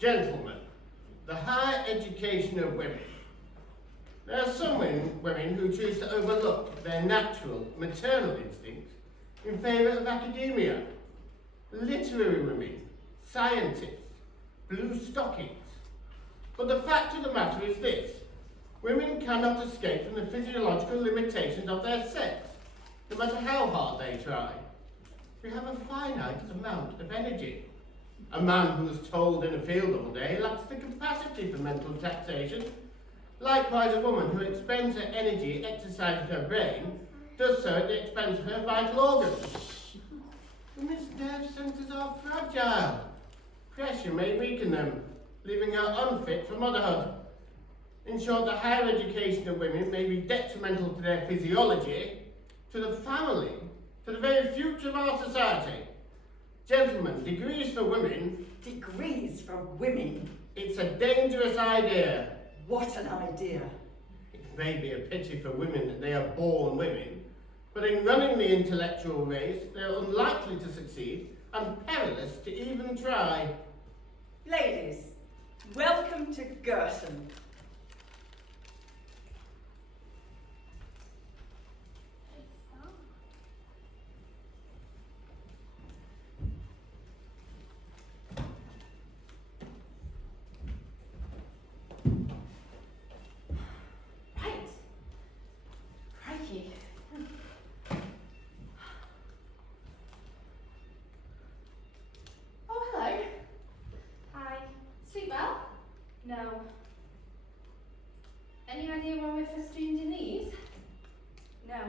Gentlemen, the higher education of women. There are some women who choose to overlook their natural maternal instincts in favour of academia. Literary women, scientists, blue stockings. But the fact of the matter is this: women cannot escape from the physiological limitations of their sex, no matter how hard they try. We have a finite amount of energy. A man who is toiled in a field all day lacks the capacity for mental taxation. Likewise, a woman who expends her energy exercising her brain does so at the expense of her vital organs. Women's nerve centres are fragile. Pressure may weaken them, leaving her unfit for motherhood. In short, the higher education of women may be detrimental to their physiology, to the family, to the very future of our society. Gentlemen, degrees for women... Degrees for women? It's a dangerous idea. What an idea. It may be a pity for women that they are born women, but in running the intellectual race, they are unlikely to succeed and perilous to even try. Ladies, welcome to Girton. No. Any idea why we're festooned in these? No.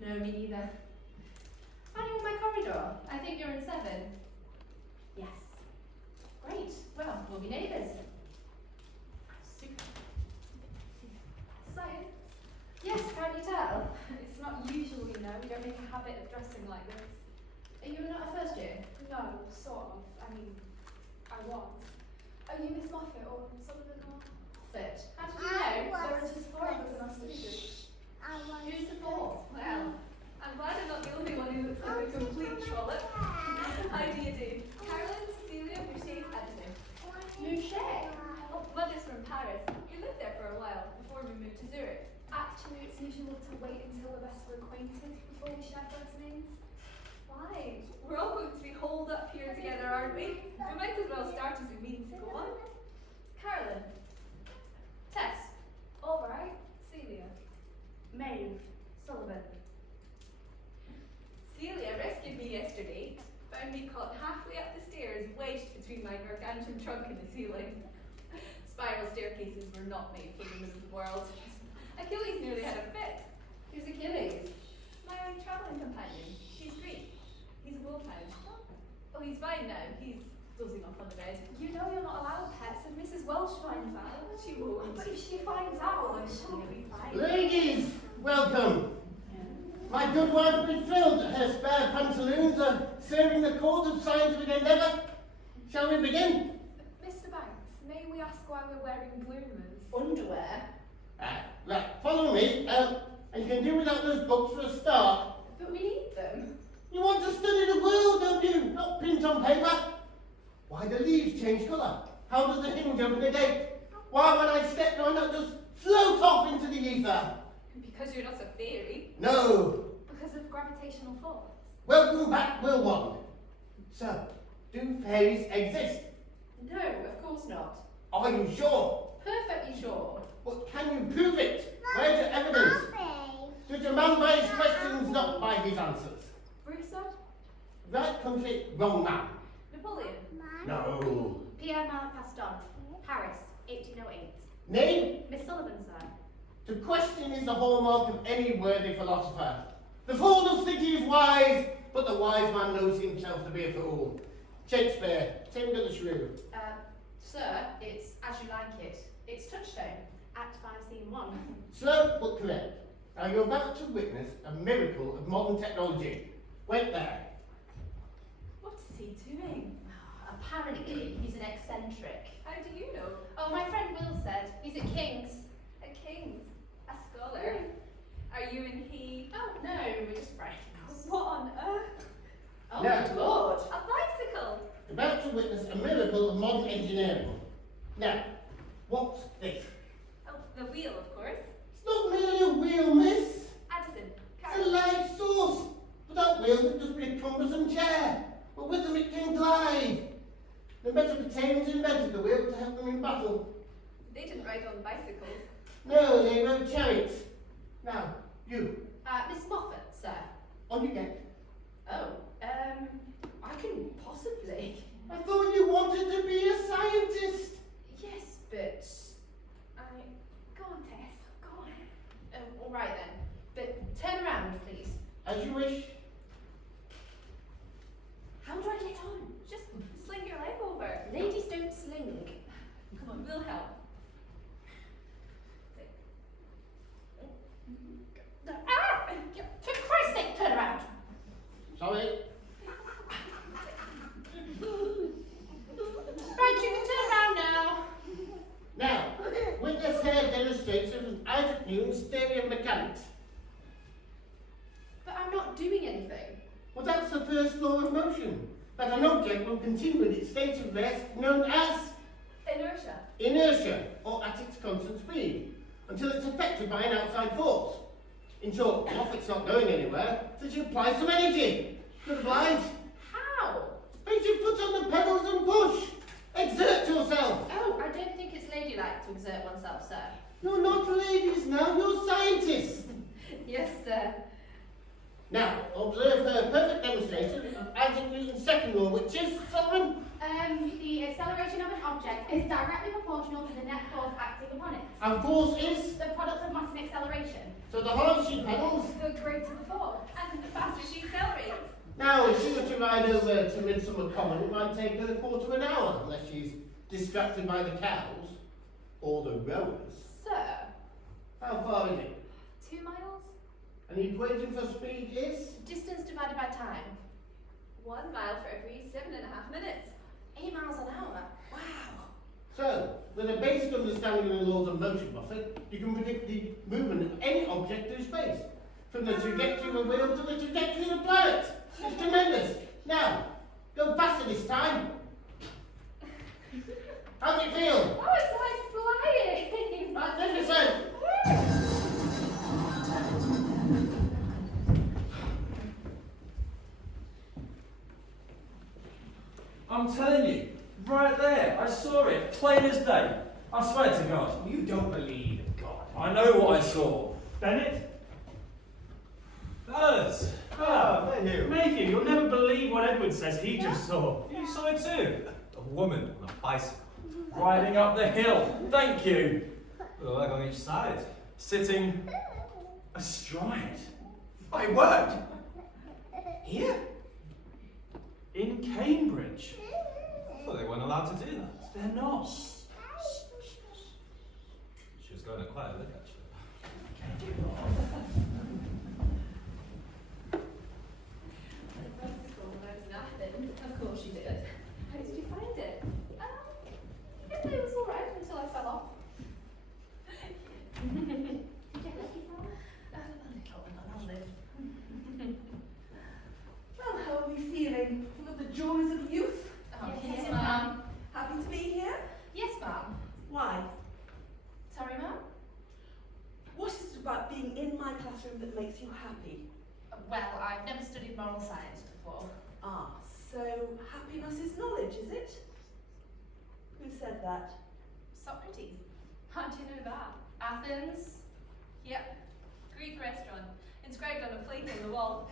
No, me neither. Are you in my corridor? I think you're in 7. Yes. Great. Well, we'll be neighbours. Super. Science? Yes, can't you tell? It's not usual, you know. We don't make a habit of dressing like this. Are you not a first year? No, sort of. I mean, I was. Oh, you Miss Moffat or something more? Fit. How did you know? There are just 4 of us in our students. Who's the 4th? Well, I'm glad I'm not the only one who looks like a complete trollop. How do you do? Carolyn, Cecilia, Boucher, Edison. Mouchet? Oh, Mother's from Paris. We lived there for a while before we moved to Zurich. Actually, it's usual to wait until we're better acquainted before we share first names. Why? We're all going to be holed up here together, aren't we? We might as well start as we mean to go on. Carolyn. Tess? All right. Celia. Maeve? Sullivan? Celia rescued me yesterday. Found me caught halfway up the stairs, wedged between my gargantuan trunk and the ceiling. Spiral staircases were not made for women of the world. Achilles nearly had a fit. Who's Achilles? My travelling companion. She's Greek. He's a wolfhound. Oh, he's fine now. He's dozing off on the bed. You know you're not allowed pets. If Mrs. Welsh finds out, she won't. But if she finds out, then she'll be fine. Ladies, welcome. My good wife will be thrilled that her spare pantaloons are serving the cause of scientific endeavour. Shall we begin? Mr. Banks, may we ask why we're wearing bloomers? Underwear? Right, follow me, and you can do without those books for a start. But we need them. You want to study the world, don't you? Not print on paper. Why the leaves change colour? How does the hinge open a gate? Why when I step do I not just float off into the ether? Because you're not a fairy. No. Because of gravitational force. Welcome back, Will Wand. So, do fairies exist? No, of course not. Are you sure? Perfectly sure. But can you prove it? Where's your evidence? Judge a man by his questions, not by his answers. Brewster? Right country, wrong man. Napoleon? No. Pierre Malpaston, Paris, 1808. Name? Miss Sullivan, sir. To question is the hallmark of any worthy philosopher. The fool does think he is wise, but the wise man knows himself to be a fool. Shakespeare, take me to the shrew. Sir, it's As You Like It. It's Touchstone, Act 5, Scene 1. Slow but correct. Now you're about to witness a miracle of modern technology. Wait there. What is he doing? Apparently, he's an eccentric. How do you know? Oh, my friend Will said. He's at King's. A King's? A scholar? Are you and he? Oh, no, we're just friends. What on earth? Oh, No. my Lord. A bicycle! About to witness a miracle of modern engineering. Now, what's this? Oh, the wheel, of course. It's not merely a wheel, miss. Addison, It's a Carol. live source. Without wheels, it'd just be a cumbersome chair. But with them, it can glide. The Mesopotamians invented the wheel to help them in battle. They didn't ride on bicycles. No, they rode chariots. Now, you, Miss Moffat, sir. on you get. Oh, I can possibly. I thought you wanted to be a scientist. Yes, but Go on, Tess. Go on. all right then. But turn around, please. As you wish. How do I get on? Just sling your leg over. Ladies don't sling. Come on, we'll help. For Christ's sake, turn around. Sorry. Right, you can turn around now. Now, witness here demonstration of Isaac Newton's theory of mechanics. But I'm not doing anything. Well, that's the first law of motion. That an object will continue in its state of rest known as Inertia. inertia, or at its constant speed, until it's affected by an outside force. In short, Moffat's not going anywhere, so she applies some energy. Good oblige. How? Place your foot on the pedals and push. Exert yourself. Oh, I don't think it's ladylike to exert oneself, sir. You're not ladies now, you're scientists. Yes, sir. Now, observe her perfect demonstration of Isaac Newton's second law, which is, Solomon, The acceleration of an object is directly proportional to the net force acting upon it. and force is, The product of mass and acceleration. so the harder she pedals. The greater the force. And the faster she accelerates. Now, if she were to ride over to Midsummer Common, it might take her a quarter of an hour, unless she's distracted by the cows, or the rowers. Sir. How far is it? 2 miles? And the equation for speed is? Distance divided by time. 1 mile for every 7.5 minutes. 8 miles an hour. Wow. So, with a basic understanding of the laws of motion, Buffett, you can predict the movement of any object through space, from the trajectory of a wheel to the trajectory of a planet. It's tremendous. Now, go faster this time. How's it feel? Oh, it's like flying! Magnificent. I'm telling you, right there, I saw it, plain as day. I swear to God. You don't believe in God. I know what I saw. Bennett? Fellas, Ah, Mayhew, you'll never believe what Edward says he just saw. you saw it too. A woman on a bicycle. Riding up the hill, thank you. Well, like on each side. Sitting astride. My word! Here? In Cambridge? I thought they weren't allowed to do that. They're not. She was going at quite a look, actually. The bicycle when I was in Athens. Of course you did. How did you find it? Yeah, it was alright until I fell off. Did you get lucky, Sarah? Well, how are we feeling? Full of the joys of youth? Oh, Yes, yes, ma'am. ma'am. Happy to be here? Yes, ma'am. Why? Sorry, ma'am? What is it about being in my classroom that makes you happy? Well, I've never studied moral science before. Ah, so happiness is knowledge, is it? Who said that? Socrates. How'd you know that? Athens. Yep. Greek restaurant. Inscribed on a plate on the wall.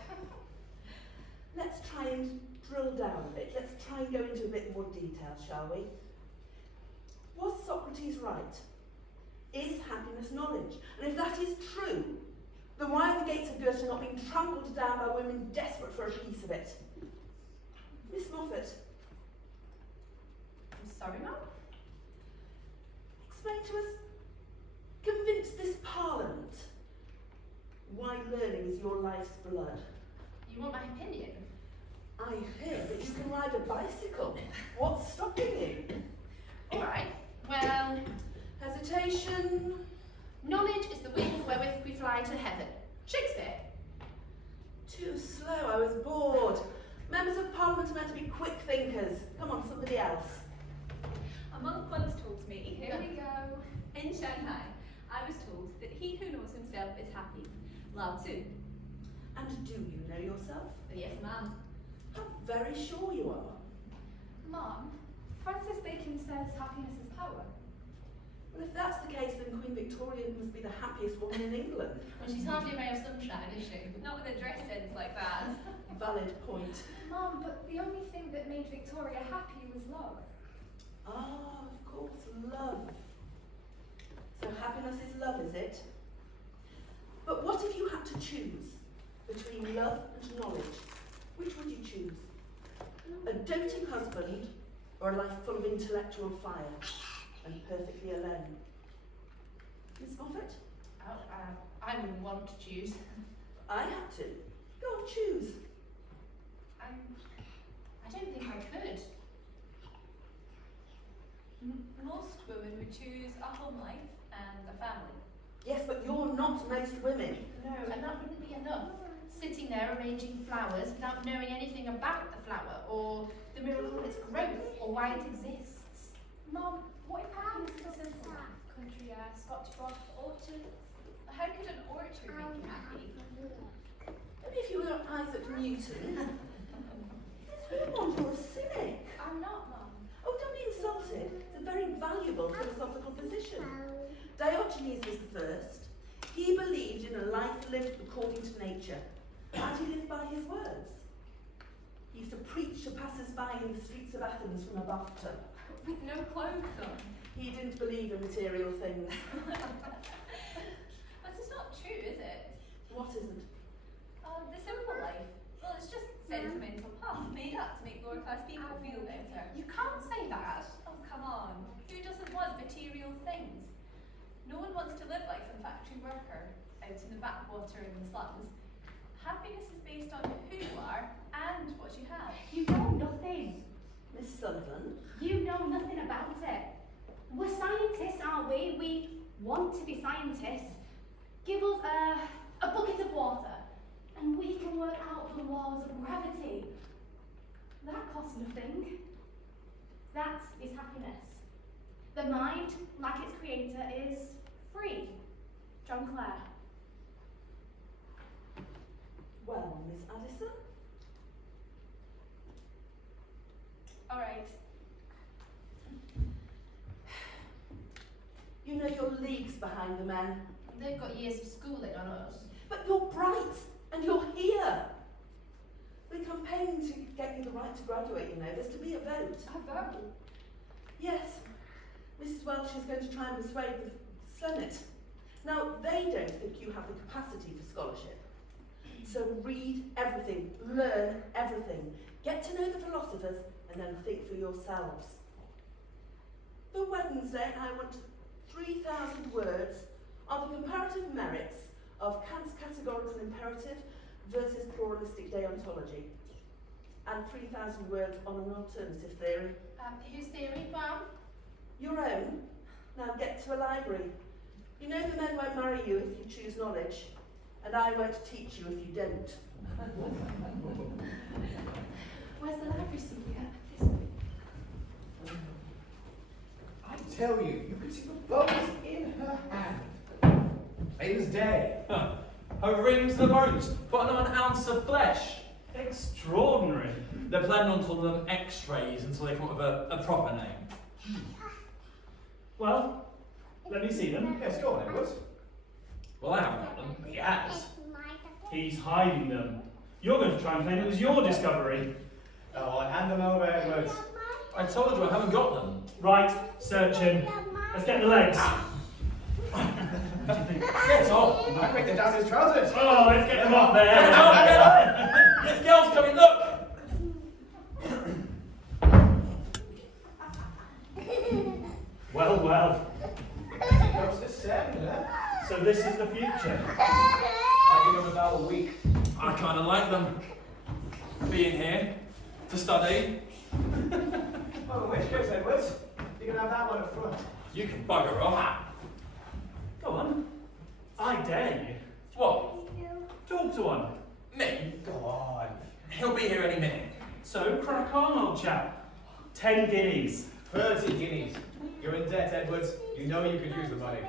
Let's try and drill down a bit. Let's try and go into a bit more detail, shall we? Was Socrates right? Is happiness knowledge? And if that is true, then why are the gates of Goethe not being trampled down by women desperate for a piece of it? Miss Moffat, I'm sorry, ma'am? explain to us, convince this Parliament why learning is your life's blood. You want my opinion? I hear that you can ride a bicycle. What's stopping you? All right. Well, Hesitation? knowledge is the wing wherewith we fly to heaven. Shakespeare. Too slow, I was bored. Members of Parliament are meant to be quick thinkers. Come on, somebody else. A monk once told me, here we go, in Shanghai, I was told that he who knows himself is happy. Lao Tzu. And do you know yourself? Yes, ma'am. How very sure you are. Mom, Francis Bacon says happiness is power. Well, if that's the case, then Queen Victoria must be the happiest woman in England. Well, she's hardly a ray of sunshine, is she? Not with a dress sense like that. Valid point. Mom, but the only thing that made Victoria happy was love. Ah, of course, love. So happiness is love, is it? But what if you had to choose between love and knowledge? Which would you choose? A doting husband or a life full of intellectual fire and perfectly alone? Miss Moffat? I wouldn't want to choose. I had to. Go on, choose. I don't think I could. Most women would choose a home life and a family. Yes, but you're not most women. No, and that wouldn't be enough. Sitting there arranging flowers without knowing anything about the flower, or the miracle of its growth, or why it exists. Mom, what if happiness is a simple one? Country air, Scotch broth, orchards. How could an orchard make you happy? Maybe if you were Isaac Newton. You're a cynic. I'm not, Mum. Oh, don't be insulted. It's a very valuable philosophical position. Diogenes was the first. He believed in a life lived according to nature, and he lived by his words. He used to preach to passers-by in the streets of Athens from a bathtub. With no clothes on. He didn't believe in material things. That's just not true, is it? What isn't? The simple life. Well, it's just sentimental puff made up to make lower class people feel better. You can't say that. Oh, come on. Who doesn't want material things? No one wants to live like some factory worker out in the backwater in the slums. Happiness is based on who you are and what you have. You know nothing. Miss Sullivan? You know nothing about it. We're scientists, aren't we? We want to be scientists. Give us a bucket of water, and we can work out the laws of gravity. That costs nothing. That is happiness. The mind, like its creator, is free. John Clare. Well, Miss Addison? All right. You know you're leagues behind the men. They've got years of schooling on us. But you're bright, and you're here. We're campaigning to get you the right to graduate, you know. There's to be a vote. A vote? Yes. Mrs. Welch is going to try and persuade the Senate. Now, they don't think you have the capacity for scholarship. So read everything, learn everything, get to know the philosophers, and then think for yourselves. For Wednesday, I want 3,000 words on the comparative merits of Kant's categorical imperative versus pluralistic deontology, and 3,000 words on an alternative theory. Whose theory, Mum? Your own. Now get to a library. You know the men won't marry you if you choose knowledge, and I won't teach you if you don't. Where's the library, Sylvia? I tell you, you could see the bones in her hand. Plain as day. Her rings, the bones, but not an ounce of flesh. Extraordinary. They're planning on calling them X-rays until they come up with a proper name. Well, let me see them. Yes, go on, Edward. Well, I haven't got them. He has. He's hiding them. You're going to try and claim it was your discovery. Oh, hand them over, Edward. I told you I haven't got them. Right, search him. Let's get the legs. Get off! I picked them down his trousers. Oh, let's get them up Get there. off! Get off! This girl's coming, look! Well, well. What's this saying, So this is the future. I give them about a week. I kind of like them. Being here to study. Well, in which case, Edward, you can have that one up front. You can bugger off. Go on. I dare you. What? Talk to one. Me? Go on. He'll be here any minute. So, crack on, old chap. 10 guineas. 30 guineas. You're in debt, Edwards. You know you could use the money.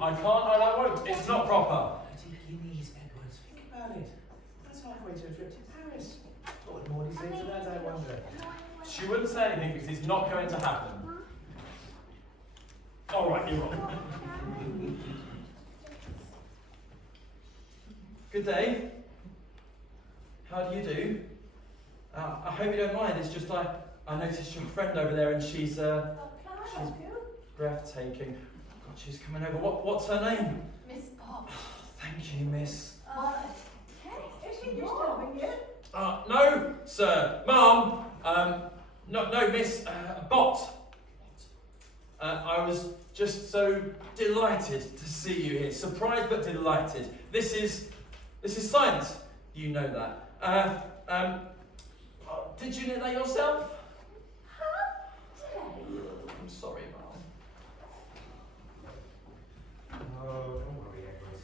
I can't and I won't. It's not proper. 30 guineas, Edwards. Think about it. That's halfway to a trip to Paris. What would Maudie say to that, I wonder? She wouldn't say anything because it's not going to happen. All right, you're on. Good day. How do you do? I hope you don't mind. It's just I noticed your friend over there, and she's breathtaking. God, she's coming over. What's her name? Miss Bob. Thank you, Miss. Is she disturbing you? No, sir. Mum. No, Miss Bot. I was just so delighted to see you here. Surprised but delighted. This is science. You know that. Did you knit that yourself? I'm sorry, Mum. Oh, don't worry, Edwards.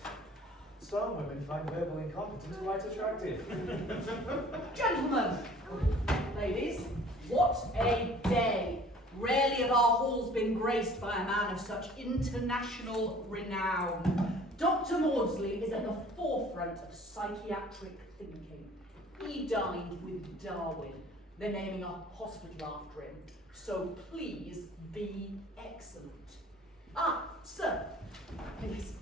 Some women find verbal incompetence quite attractive. Gentlemen, ladies, what a day. Rarely have our halls been graced by a man of such international renown. Dr. Maudsley is at the forefront of psychiatric thinking. He dined with Darwin. They're naming a hospital after him. So please be excellent. Ah, sir, please.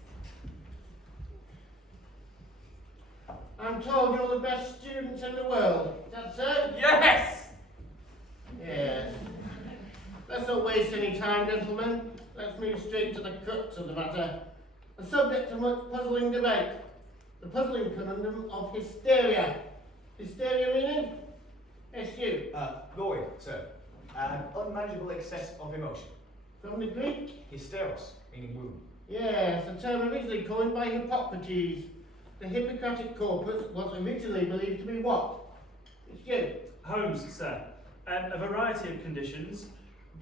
I'm told you're the best students in the world. Is that so? Yes. Yes. Let's not waste any time, gentlemen. Let's move straight to the crux of the matter. The subject of much puzzling debate. The puzzling conundrum of hysteria. Hysteria meaning? S.U. Lloyd, sir. An unmanageable excess of emotion. From the Greek? Hysteros, meaning womb. Yes, a term originally coined by Hippocrates. The Hippocratic corpus was originally believed to be what? S.U. Holmes, sir. A variety of conditions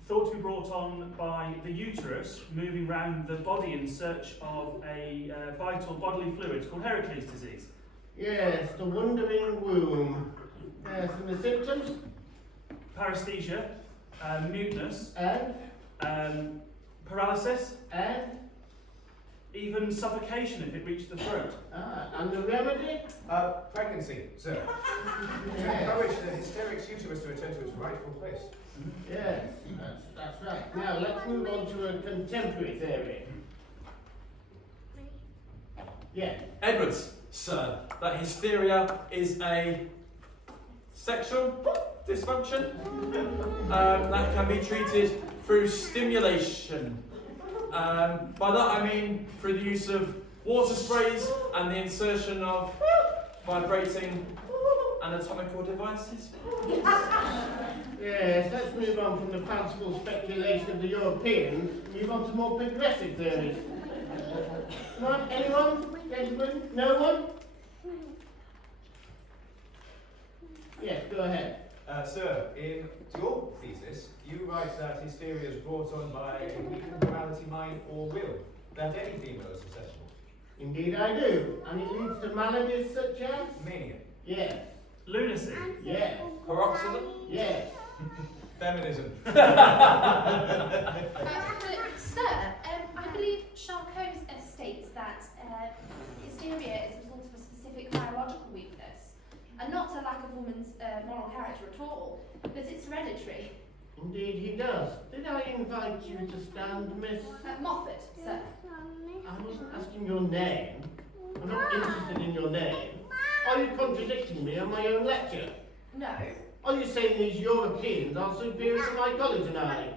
thought to be brought on by the uterus moving round the body in search of a vital bodily fluid called Heracles disease. Yes, the wandering womb. Yes, and the symptoms? Paresthesia, muteness, And? paralysis, And? even suffocation if it reached the throat. And the remedy? Pregnancy, sir. Yes. Encourage the hysteric's uterus to return to its rightful place. Yes, that's right. Now let's move on to a contemporary theory. Yeah. Edwards, sir, that hysteria is a sexual dysfunction that can be treated through stimulation. By that I mean through the use of water sprays and the insertion of vibrating anatomical devices. Yes, let's move on from the fanciful speculation of the Europeans and move on to more progressive theories. Come on, anyone? Gentlemen? No one? Yes, go ahead. Sir, in your thesis, you write that hysteria is brought on by a weakened morality, mind, or will, that any female is susceptible. Indeed I do. And it leads to maladies such as? Mania. Yes. Lunacy. Yes. Paroxysm? Yes. Feminism. But, sir, I believe Charcot states that hysteria is a result of a specific biological weakness, and not a lack of woman's moral character at all, but it's hereditary. Indeed he does. Did I invite you to stand, Miss? Moffat, sir. I wasn't asking your name. I'm not interested in your name. Are you contradicting me on my own lecture? No. Are you saying these Europeans are superior to my college and I?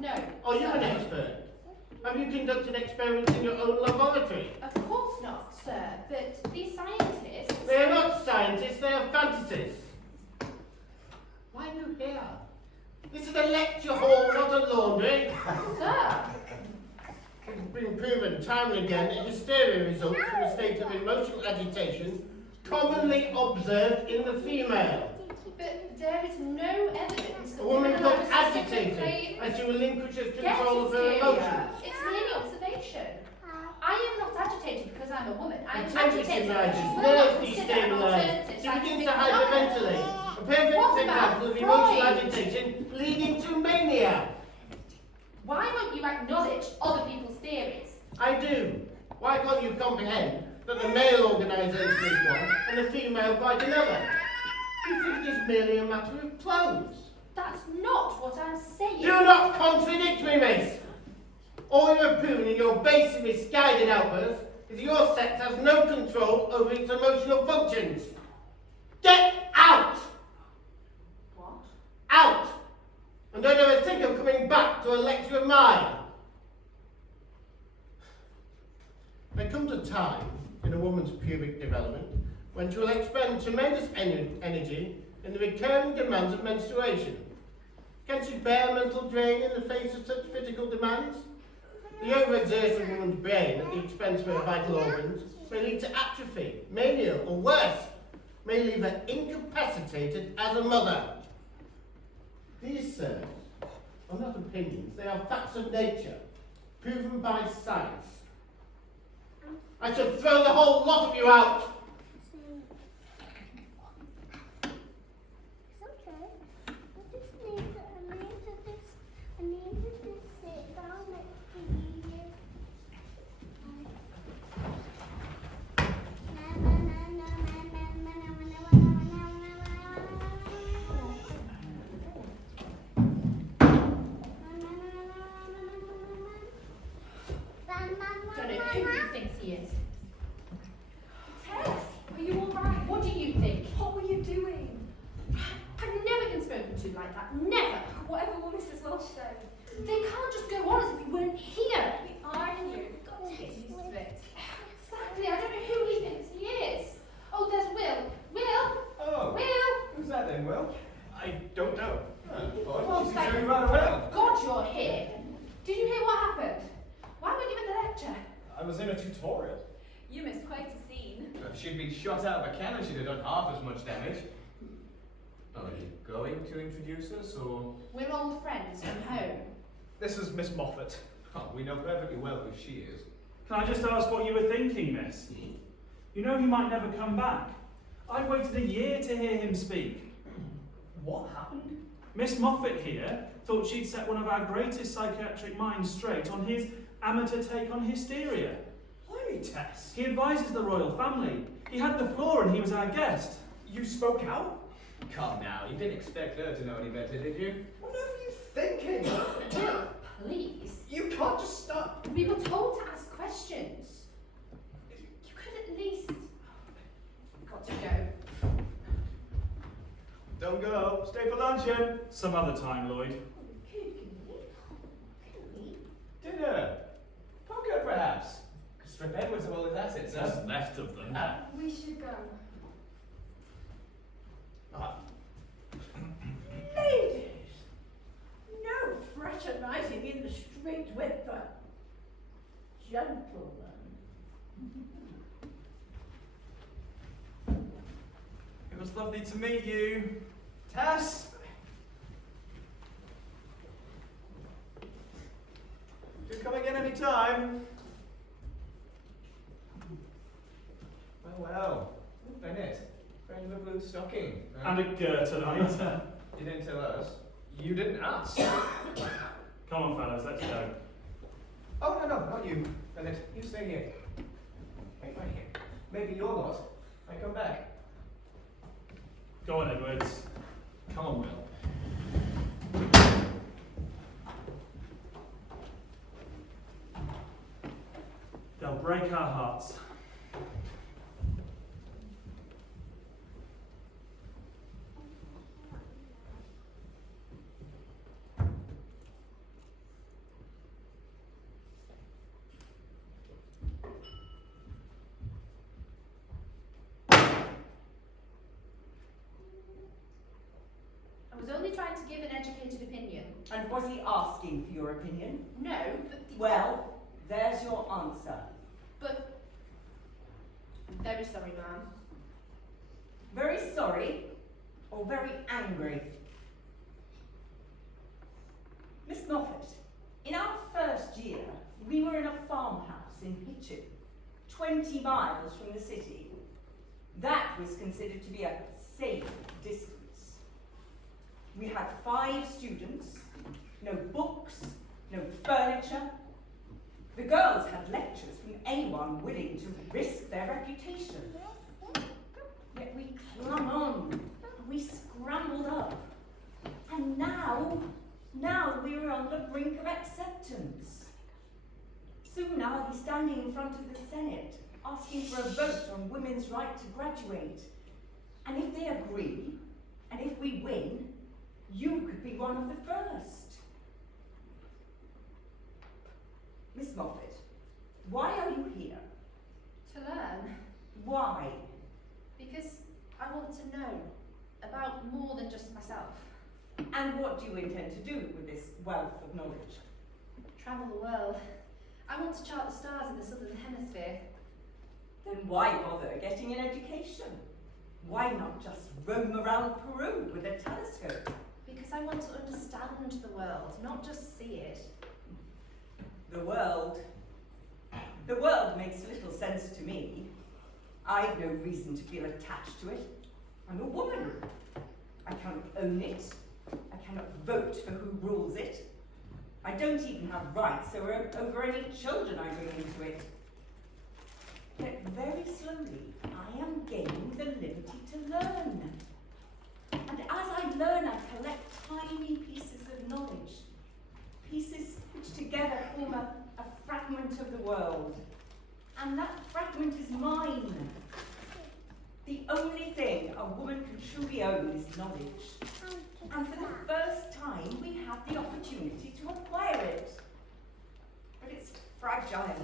No. Are you sir. an expert? Have you conducted experiments in your own laboratory? Of course not, sir, but these scientists... They're not scientists, they are fantasists. Why are you here? This is a lecture hall, not a laundry. Sir! It's been proven time and again that hysteria results from a state of emotional agitation commonly observed in the female. But there is no evidence that A woman women got are agitated specifically... as she relinquishes Get control of her hysteria. emotions. It's merely observation. I am not agitated because I'm a woman. I'm Temperature agitated rises, because you will nerves not consider an destabilise. alternative She begins scientific to hyperventilate. A perfect What about example of emotional Freud? agitation leading to mania. Why won't you acknowledge other people's theories? I do. Why can't you comprehend that the male organisation is one and the female quite another? You think it is merely a matter of clothes. That's not what I'm saying. Do not contradict me, miss! All you're proving in your base and misguided outbursts is your sex has no control over its emotional functions. Get out! What? Out! And don't ever think of coming back to a lecture of mine. There comes a time in a woman's pubic development when she will expend tremendous energy in the recurring demands of menstruation. Can she bear mental drain in the face of such physical demands? The overexertion of a woman's brain at the expense of her vital organs may lead to atrophy, mania, or worse, may leave her incapacitated as a mother. These, sirs, are not opinions, they are facts of nature, proven by science. I should throw the whole lot of you out! It's okay. I need to just sit down next to you. Don't know who he thinks he is. Tess, are you alright? What do you think? What were you doing? I've never been spoken to like that. Never. Whatever will Mrs. Welsh say. They can't just go on as if we weren't here. We are here. You've got to get used to it. Exactly. I don't know who he thinks he is. Oh, there's Will. Will. Oh, Will. who's that then, Will? I don't know. Oh, she's thank doing rather well. God, you're here. Did you hear what happened? Why weren't you in the lecture? I was in a tutorial. You missed quite a scene. If she'd been shot out of a cannon, she'd have done half as much damage. Are you going to introduce us, or...? We're old friends from home. This is Miss Moffat. Oh, we know perfectly well who she is. Can I just ask what you were thinking, miss? You know he might never come back. I waited a year to hear him speak. What happened? Miss Moffat here thought she'd set one of our greatest psychiatric minds straight on his amateur take on hysteria. Blimey, Tess. He advises the royal family. He had the floor and he was our guest. You spoke out? Come now, you didn't expect her to know any better, did you? What are you thinking? Will, please. You can't just stop. We were told to ask questions. You could at least... Got to go. Don't go. Stay for luncheon. Some other time, Lloyd. Dinner. Poker, perhaps. Could strip Edwards of all his assets, huh? What's left of them? We should go. Ladies, no fraternising in the street with the gentlemen. It was lovely to meet you. Tess! Do come again any time. Well. Bennett, friend of a blue stocking. And a Gertrude. You didn't tell us. You didn't ask. Come on, fellas, let's go. Oh, no, not you. Bennett, you stay here. Wait right here. Maybe your lot. I come back. Go on, Edwards. Come on, Will. They'll break our hearts. I was only trying to give an educated opinion. And was he asking for your opinion? No, but... Well, there's your answer. But... I'm very sorry, ma'am. Very sorry or very angry? Miss Moffat, in our first year, we were in a farmhouse in Hitchin, 20 miles from the city. That was considered to be a safe distance. We had 5 students, no books, no furniture. The girls had lectures from anyone willing to risk their reputation. Yet we clung on, and we scrambled up. And now we're on the brink of acceptance. Soon I'll be standing in front of the Senate, asking for a vote on women's right to graduate. And if they agree, and if we win, you could be one of the first. Miss Moffat, why are you here? To learn. Why? Because I want to know about more than just myself. And what do you intend to do with this wealth of knowledge? Travel the world. I want to chart the stars in the southern hemisphere. Then why bother getting an education? Why not just roam around Peru with a telescope? Because I want to understand the world, not just see it. The world makes little sense to me. I've no reason to feel attached to it. I'm a woman. I cannot own it. I cannot vote for who rules it. I don't even have rights over any children I bring into it. Yet very slowly, I am gaining the liberty to learn. And as I learn, I collect tiny pieces of knowledge. Pieces which together form a fragment of the world. And that fragment is mine. The only thing a woman can truly own is knowledge. And for the first time, we have the opportunity to acquire it. But it's fragile.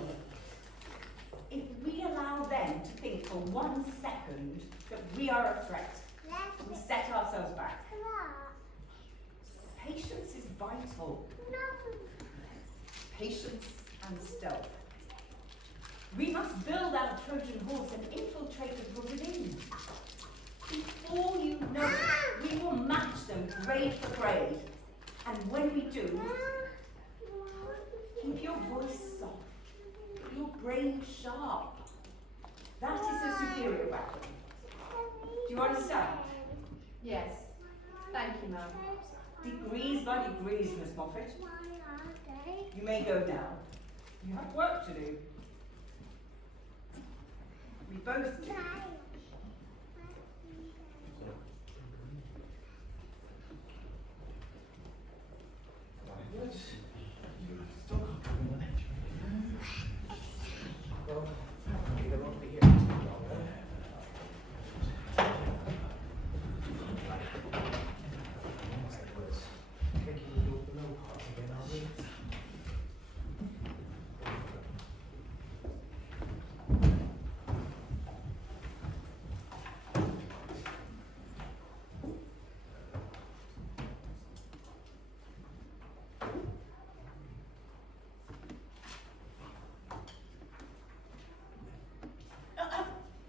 If we allow them to think for 1 second that we are a threat, we set ourselves back. Patience is vital. Patience and stealth. We must build our Trojan horse and infiltrate from within. Before you know it, we will match them grade for grade. And when we do, keep your voice soft, your brain sharp. That is a superior weapon. Do you understand? Yes. Thank you, Mum. Degrees by degrees, Miss Moffat. You may go now. You have work to do. We both do.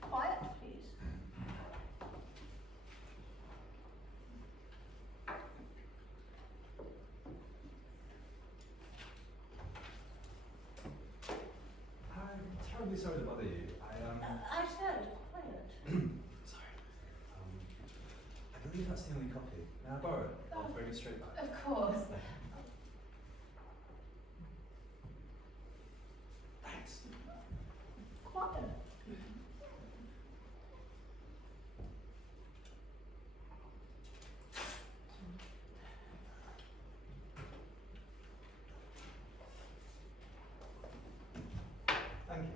Quiet, please. I'm terribly sorry to bother you. I said quiet. Sorry. I believe that's the only copy. May I borrow it? I'll bring it straight back. Of course. Thanks. Quiet. Thank you.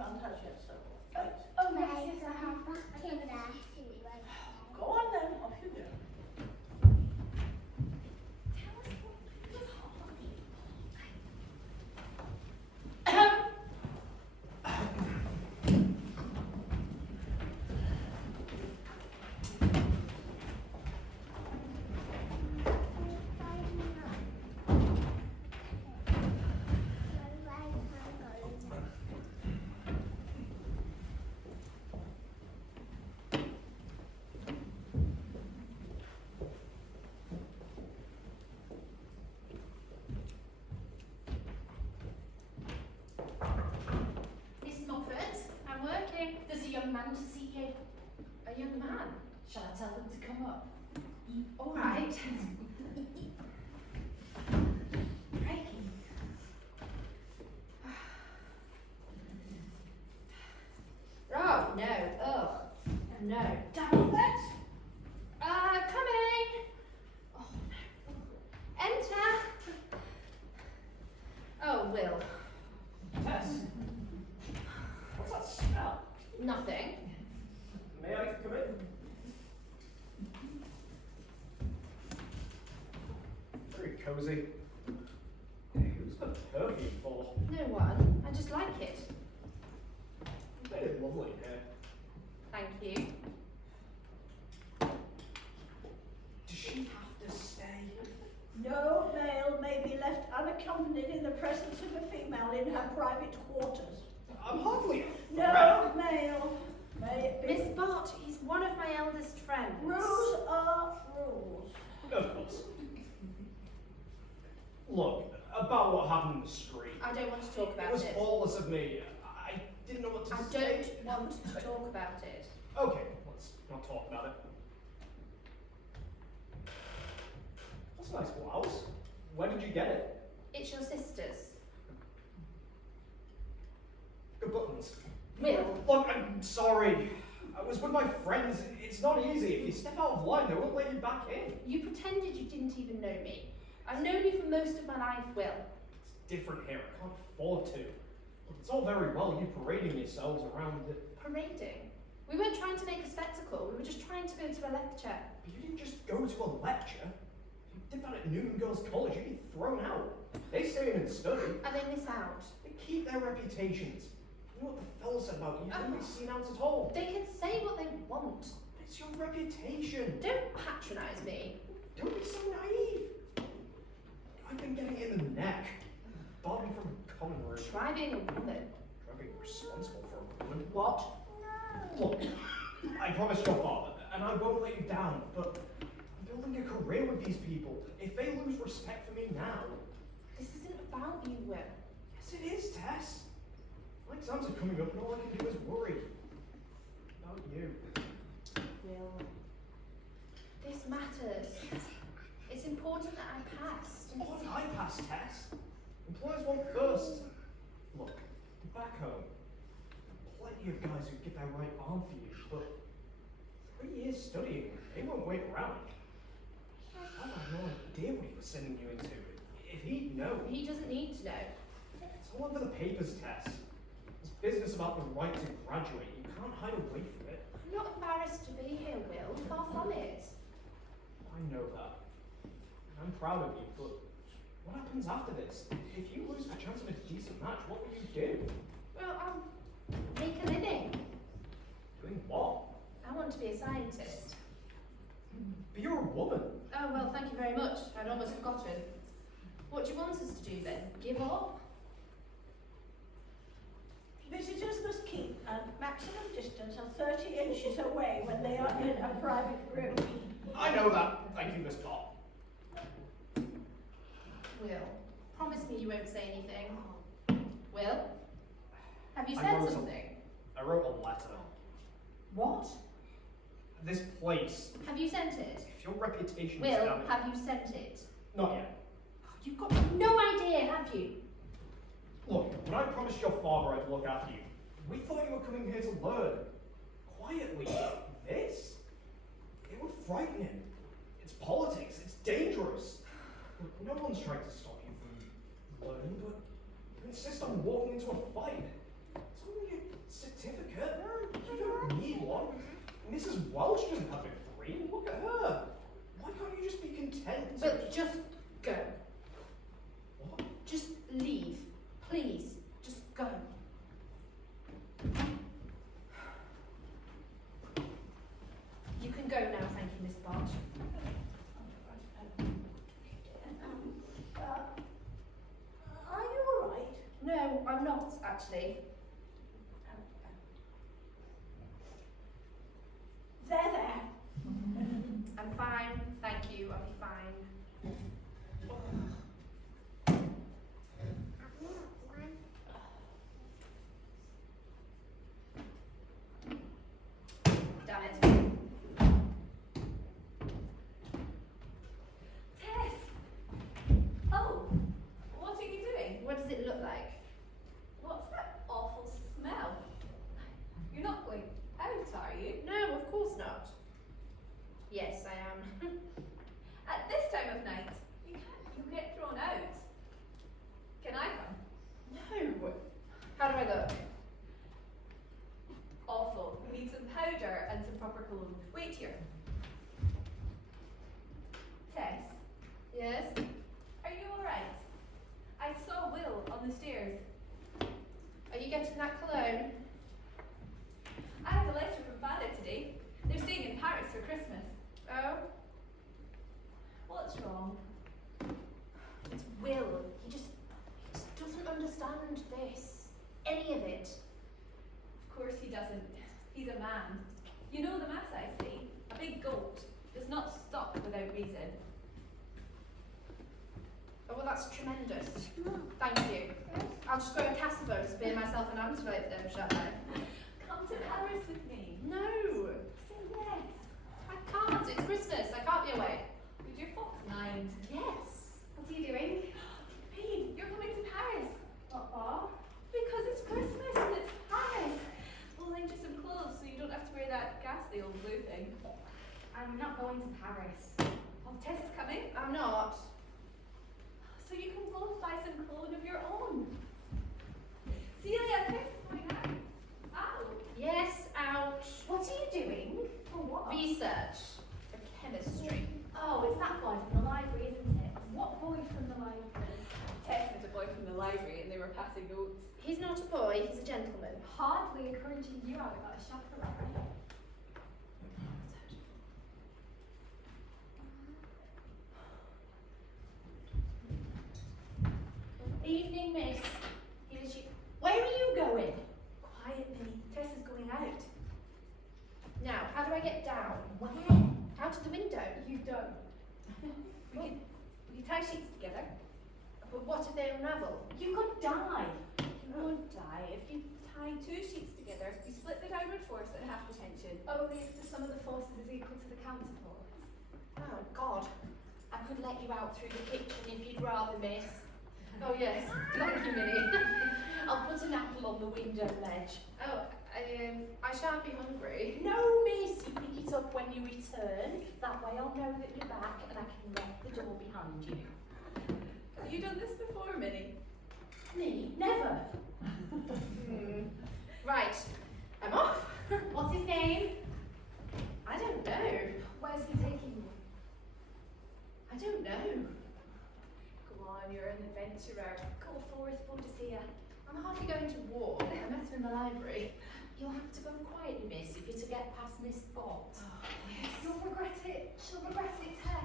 Mum has yet, so. Right. Oh, yes, Right, yes, I have. back in there. Go on then, off you go. Miss Moffat, I'm working. There's a young man to see you. A young man? Shall I tell them to come up? All right. Crikey. Oh, no. Oh, no. Moffat? Coming. Oh, no. Enter. Oh, Will. Tess, what's that smell? Nothing. May I come in? Very cozy. Who's the perfume for? No one. I just like it. You made it lovely here. Thank you. Does she have to stay? No male may be left unaccompanied in the presence of a female in her private quarters. I'm hardly a No male may it be. Miss Bott, he's one of my eldest friends. Rules are rules. Of course. Look, about what happened in the street. I don't want to talk It about was it. thoughtless of me. I didn't know what to I say. don't want to talk about it. Okay, let's not talk about it. That's a nice blouse. Where did you get it? It's your sister's. Good buttons. Will. Look, I'm sorry. I was with my friends. It's not easy. If you step out of line, they won't let you back in. You pretended you didn't even know me. I've known you for most of my life, Will. It's different here. I can't afford to. Look, it's all very well you parading yourselves around the... Parading? We weren't trying to make a spectacle. We were just trying to go to a lecture. But you didn't just go to a lecture. If you did that at Newman Girls College, you'd be thrown out. They stay in and study. And they miss out. They keep their reputations. You know what the fellow said about you? You Oh. wouldn't be seen out at all. They can say what they want. It's your reputation. Don't patronise me. Don't be so naive. I've been getting it in the neck. Barred me from a common room. Try being a woman. Try being responsible for a woman. What? Look, I promised your father, and I won't let you down, but I'm building a career with these people. If they lose respect for me now... This isn't about you, Will. Yes, it is, Tess. My exams are coming up, and all I can do is worry. About you. Will. This matters. It's important that I passed. Why did I pass, Tess? Employers want first. Look, back home, plenty of guys who get their right arm for you, but 3 years studying, they won't wait around. I had no idea what he was sending you into. If he'd known, He doesn't need to know. it's all over the papers, Tess. This business about the right to graduate, you can't hide away from it. I'm not embarrassed to be here, Will. Far from it. I know that. And I'm proud of you, but what happens after this? If you lose the chance of a decent match, what will you do? Well, I'll make a living. Doing what? I want to be a scientist. But you're a woman. Oh, well, thank you very much. I'd almost forgotten. What do you want us to do then? Give up? Visitors must keep a maximum distance of 30 inches away when they are in a private room. I know that. Thank you, Miss Bott. Will, promise me you won't say anything. Will? Have you I said wrote something? I wrote a letter. What? This place, Have you sent it? if your reputation is Will, damaged... have you sent it? Not yet. You've got no idea, have you? Look, when I promised your father I'd look after you, we thought you were coming here to learn. Quietly. This? It would frighten him. It's politics. It's dangerous. Look, no one's trying to stop you from learning, but you insist on walking into a fight. It's only a Mrs. Welsh doesn't have a dream. Look at her. Why can't you just be content? But just go. What? Just leave. Please. Just go. You can go now, thank you, Miss Bott. Are you alright? No, I'm not, actually. There. I'm fine, thank you, I'll be fine. Damn it. Tess! Oh, what are you doing? What does it look like? What's that awful smell? You're not going out, are you? No, of course not. Yes, I am. At this time of night, you'll get thrown out. Can I come? No. How do I look? Awful. You need some powder and some proper cologne. Wait here. Tess, Yes? are you alright? I saw Will on the stairs. Are you getting that cologne? I had a letter from Father today. They're staying in Paris for Christmas. Oh? What's wrong? It's Will. He just doesn't understand this. Any of it. Of course he doesn't. He's a man. You know the mass I say. A big goat does not stop without reason. Oh, well, that's tremendous. Thank you. I'll just go to Cassavo to spear myself an antelope then, shall I? Come to Paris with me. No! Say yes. I can't. It's Christmas. I can't be away. Would your fox mind? Yes. What are you doing? Babe, you're coming to Paris. What for? Because it's Christmas and it's Paris. We'll lend you some clothes so you don't have to wear that ghastly old blue thing. I'm not going to Paris. Oh, Tess is coming. I'm not. So you can both buy some clothes of your own. Celia, Tess is going out. Out. Yes, out. What are you doing? For what? Research. For chemistry. Oh, it's that boy from the library, isn't it? What boy from the library? Tess met a boy from the library and they were passing notes. He's not a boy, he's a gentleman. Hardly encouraging you out without a chaperone. Evening, miss. Here's you. Where are you going? Quiet, Minnie. Tess is going out. Now, how do I get down? Where? Out of the window. You don't. We could tie sheets together. But what if they unravel? You could die. You won't die if you tie two sheets together. You split the downward force at half the tension. Only if the sum of the forces is equal to the counter force. Oh, God. I could let you out through the kitchen if you'd rather, miss. Oh, yes. Thank you, Minnie. I'll put an apple on the window ledge. Oh, I shan't be hungry. No, miss, you pick it up when you return. That way I'll know that you're back and I can lock the door behind you. Have you done this before, Minnie? Me? Never. Right. I'm off. What's his name? I don't know. Where's he taking you? I don't know. Go on, you're an adventurer. Go forth, Bodicea. I'm hardly going to war. I met him in the library. You'll have to go quietly, miss, if you're to get past Miss Bott. Oh, yes. You'll regret it. She'll regret it, Tess.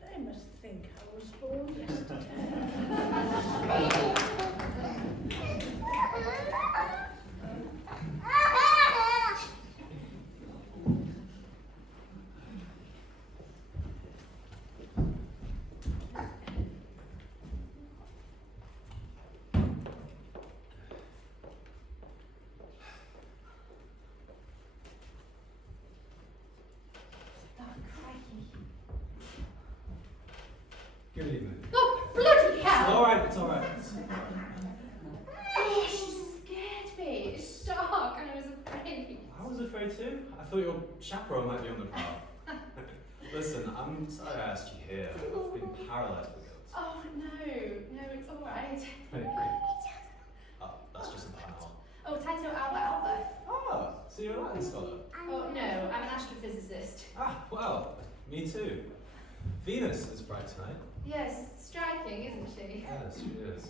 They must think I was born yesterday. Good evening. Oh, bloody hell! Alright, it's alright. Oh, she scared me. I thought your chaperone might be on the prowl. Listen, I'm sorry I asked you here. I've been paralysed with guilt. Oh, no, it's all right. Oh, that's just a panel. Oh, Taito Alba. Oh, so you're a Latin scholar? Oh, no, I'm an astrophysicist. Ah, well, me too. Venus is bright tonight. Yes, striking, isn't she? Yes, she is.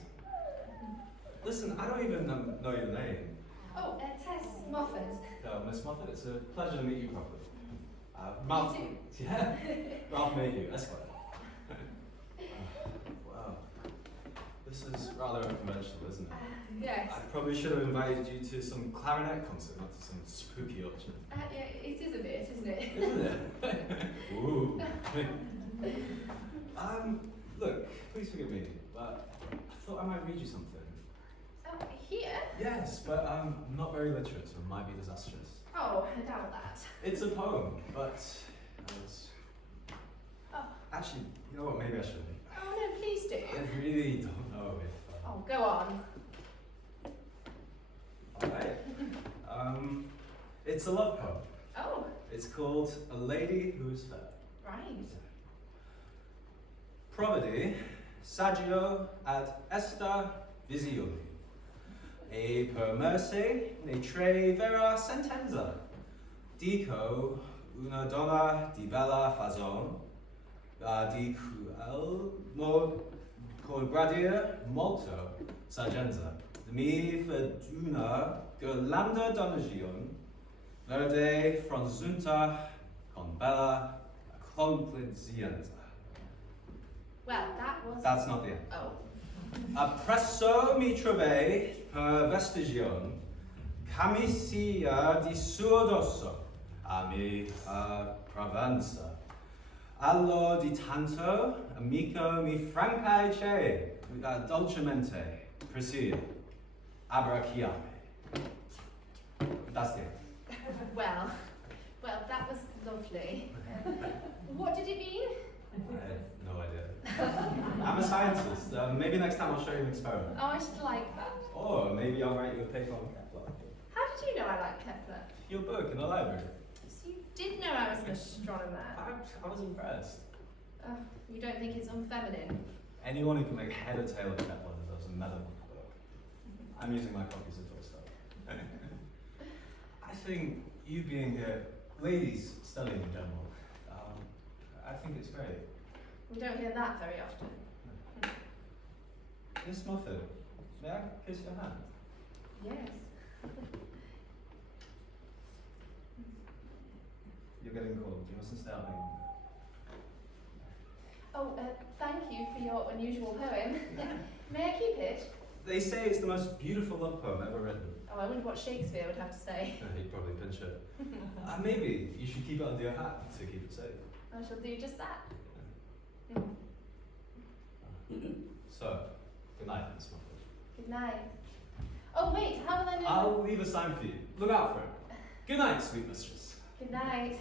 Listen, I don't even know your name. Oh, Tess Moffat. No, Miss Moffat, it's a pleasure to meet you properly. Ralph, yeah, Ralph Mayhew, Esquire. Wow, this is rather unconventional, isn't it? Yes. I probably should have invited you to some clarinet concert, not to some spooky orchard. Yeah, it is a bit, isn't it? Isn't it? Ooh. Look, please forgive me, but I thought I might read you something. Oh, here? Yes, but I'm not very literate, so it might be disastrous. Oh, I doubt that. It's a poem, but it's... Oh. Actually, you know what, maybe I shouldn't. Oh, no, please do. I really don't know if... Oh, go on. Alright. It's a love poem. Oh. It's called A Lady Who Is Fair. Right. Providi, saggio ad esta visione, e per merce ne tre vera sentenza, dico una donna di bella fagione, di cruel mod col gradire molto saggenza, mi feduna Gerlanda donagion, verde fronzunta con bella complacenza. Well, that was... That's not the end. Oh. Appresso mi trovai per vestigion, camicia di suo dorso, a mi Provenza. Allo di tanto, amico mi francai c'è, dolcemente, presi, abrachiame. That's the end. Well, that was lovely. What did it mean? I have no idea. I'm a scientist. Maybe next time I'll show you an experiment. Oh, I should like that. Or maybe I'll write you a paper on Kepler. How did you know I like Kepler? Your book in the library. So you did know I was an astronomer. I was impressed. You don't think it's unfeminine? Anyone who can make head or tail of Kepler deserves a medal. I'm using my copies of your stuff. I think you being here, ladies studying in general, I think it's great. We don't hear that very often. Miss Muffin, may I kiss your hand? Yes. You're getting cold. You mustn't stay out anymore. Oh, thank you for your unusual poem. May I keep it? They say it's the most beautiful love poem ever written. Oh, I wonder what Shakespeare would have to say. He'd probably pinch it. Maybe you should keep it under your hat to keep it safe. I shall do just that. So, good night, Miss Muffin. Good night. Oh, wait, how will I know? I'll leave a sign for you. Look out for it. Good night, sweet mistress. Good night.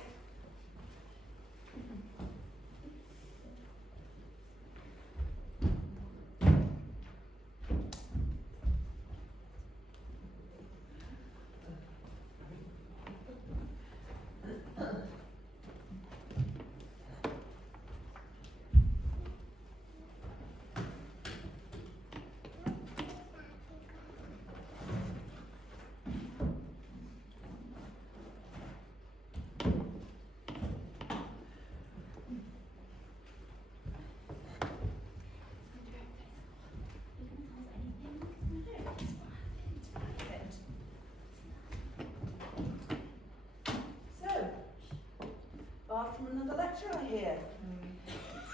Back from another lecture, I hear.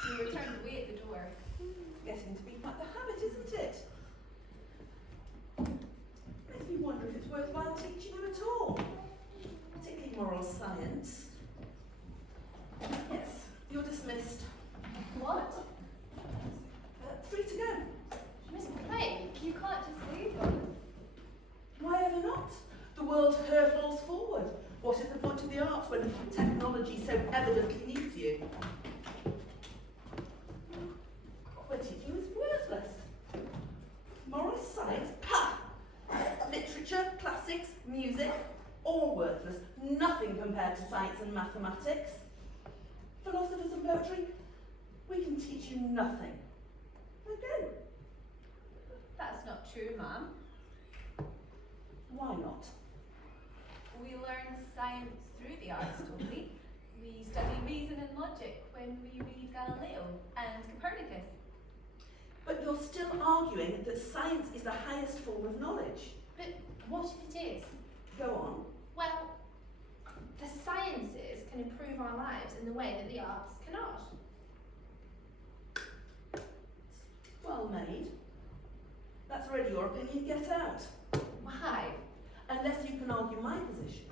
You returned away at the door. Getting to be quite the habit, isn't it? Makes me wonder if it's worthwhile teaching them at all, particularly moral science. Yes, you're dismissed. What? 3 to go. Miss Blake, you can't just leave us. Why ever not? The world hurtles forward. What is the point of the arts when technology so evidently needs you? What teaching is worthless. Moral science, pah! Literature, classics, music, all worthless. Nothing compared to science and mathematics. Philosophers and poetry, we can teach you nothing. Okay, That's not true, ma'am. why not? We learn science through the arts, don't we? We study reason and logic when we read Galileo and Copernicus. But you're still arguing that science is the highest form of knowledge. But what if it is? Go on. Well, the sciences can improve our lives in the way that the arts cannot. Well made. That's already your opinion, get out. Why? Unless you can argue my position.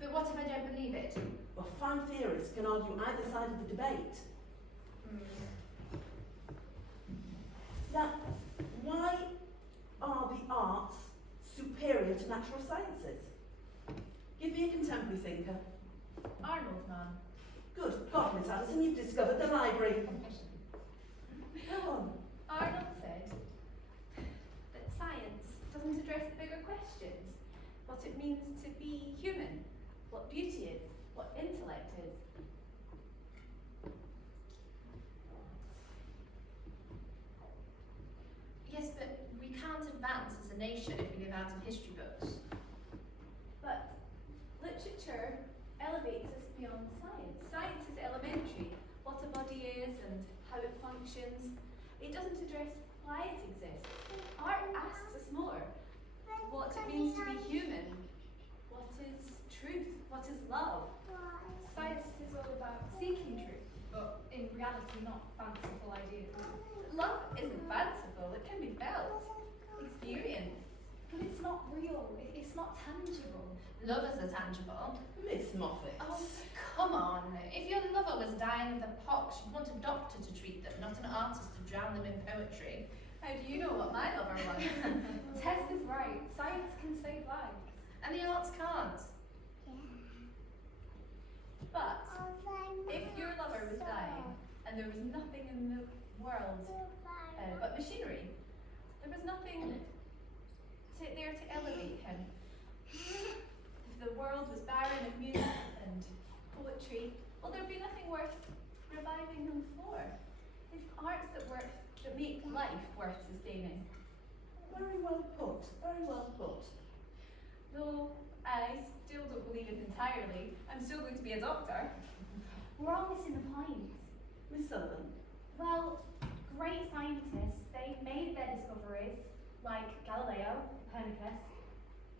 But what if I don't believe it? Well, fine theorists can argue either side of the debate. Now, why are the arts superior to natural sciences? Give me a contemporary thinker. Arnold, ma'am. Good. God, Miss Addison, you've discovered the library. Go on. Arnold said that science doesn't address the bigger questions. What it means to be human, what beauty is, what intellect is. Yes, but we can't advance as a nation if we live out of history books. But literature elevates us beyond science. Science is elementary, what a body is and how it functions. It doesn't address why it exists. Art asks us more. What it means to be human. What is truth? What is love? Science is all about seeking truth, but in reality not fanciful ideas. Love isn't fanciful, it can be felt, experienced. But it's not real, it's not tangible. Lovers are tangible. Miss Moffat. Oh, come on. If your lover was dying of the pox, you'd want a doctor to treat them, not an artist to drown them in poetry. How do you know what my lover wants? Tess is right, science can save lives. And the arts can't. But if your lover was dying and there was nothing in the world but machinery, there was nothing there to elevate him. If the world was barren of music and poetry, well, there'd be nothing worth reviving him for. It's arts that make life worth sustaining. Very well put, very well put. Though I still don't believe it entirely, I'm still going to be a doctor. We're all missing the point. Miss Sullivan. Well, great scientists, they made their discoveries, like Galileo, Copernicus.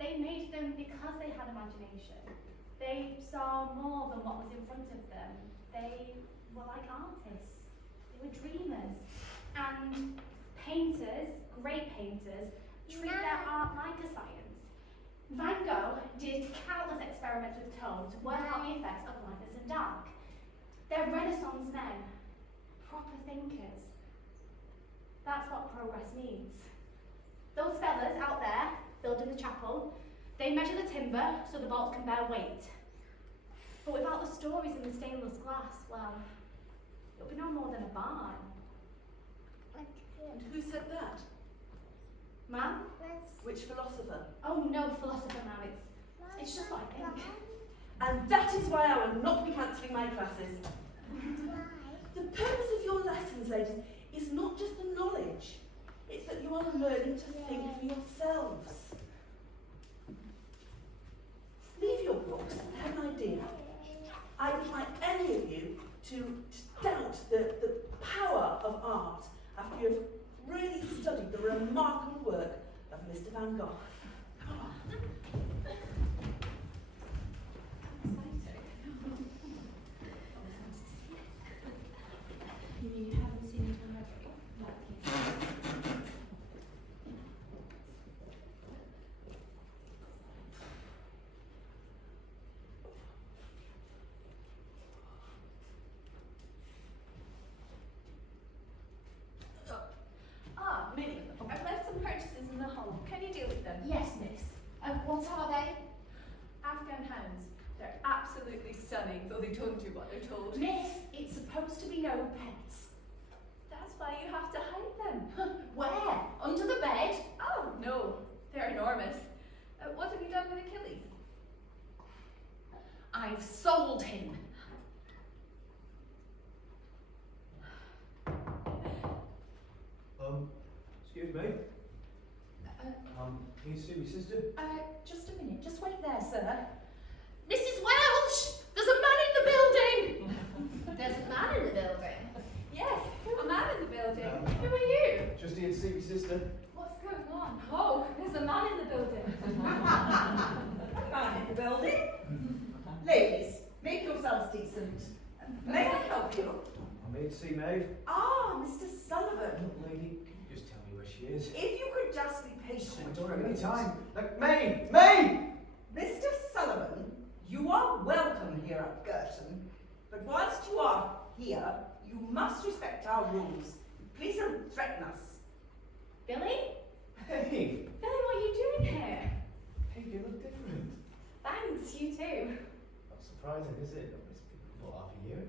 They made them because they had imagination. They saw more than what was in front of them. They were like artists. They were dreamers. And painters, great painters, treat their art like a science. Van Gogh did countless experiments with tone to work out the effects of lightness and dark. They're Renaissance men, proper thinkers. That's what progress means. Those fellas out there, building the chapel, they measure the timber so the bolts can bear weight. But without the stories in the stainless glass, well, it'll be no more than a barn. And who said that? Ma'am? Which philosopher? Oh, no philosopher, ma'am. It's just what I think. And that is why I will not be cancelling my classes. The purpose of your lessons, ladies, is not just the knowledge. It's that you are learning to think for yourselves. Leave your books and have an idea. I would like any of you to doubt the power of art after you have really studied the remarkable work of Mr. Van Gogh. Come on. You mean you haven't seen it already? Minnie, I've left some purchases in the hall. Can you deal with them? Yes, miss. What are they? Afghan hounds. They're absolutely stunning, though they don't do what they're told. Miss, it's supposed to be no pets. That's why you have to hide them. Where? Under the bed? Oh, no. They're enormous. What have you done with Achilles? I've sold him. Excuse me. Can you see me, sister? Just a minute, just wait there, sir. Mrs. Welsh, there's a man in the building. There's a man in the building. Yes, a man in the building. Who are you? Just here to see me, sister. What's going on? Oh, there's a man in the building. Man in the building? Ladies, make yourselves decent. May I help you? I'm here to see Maeve. Ah, Mr. Sullivan. Look, lady, can you just tell me where she is? If you could just be patient. I don't have any time. Like, Maeve! Maeve! Mr. Sullivan, you are welcome here at Girton, but whilst you are here, you must respect our rules. Please don't threaten us. Billy? Hey! Billy, what are you doing here? Hey, you look different. Thanks, you too. Not surprising, is it? It's been half a year.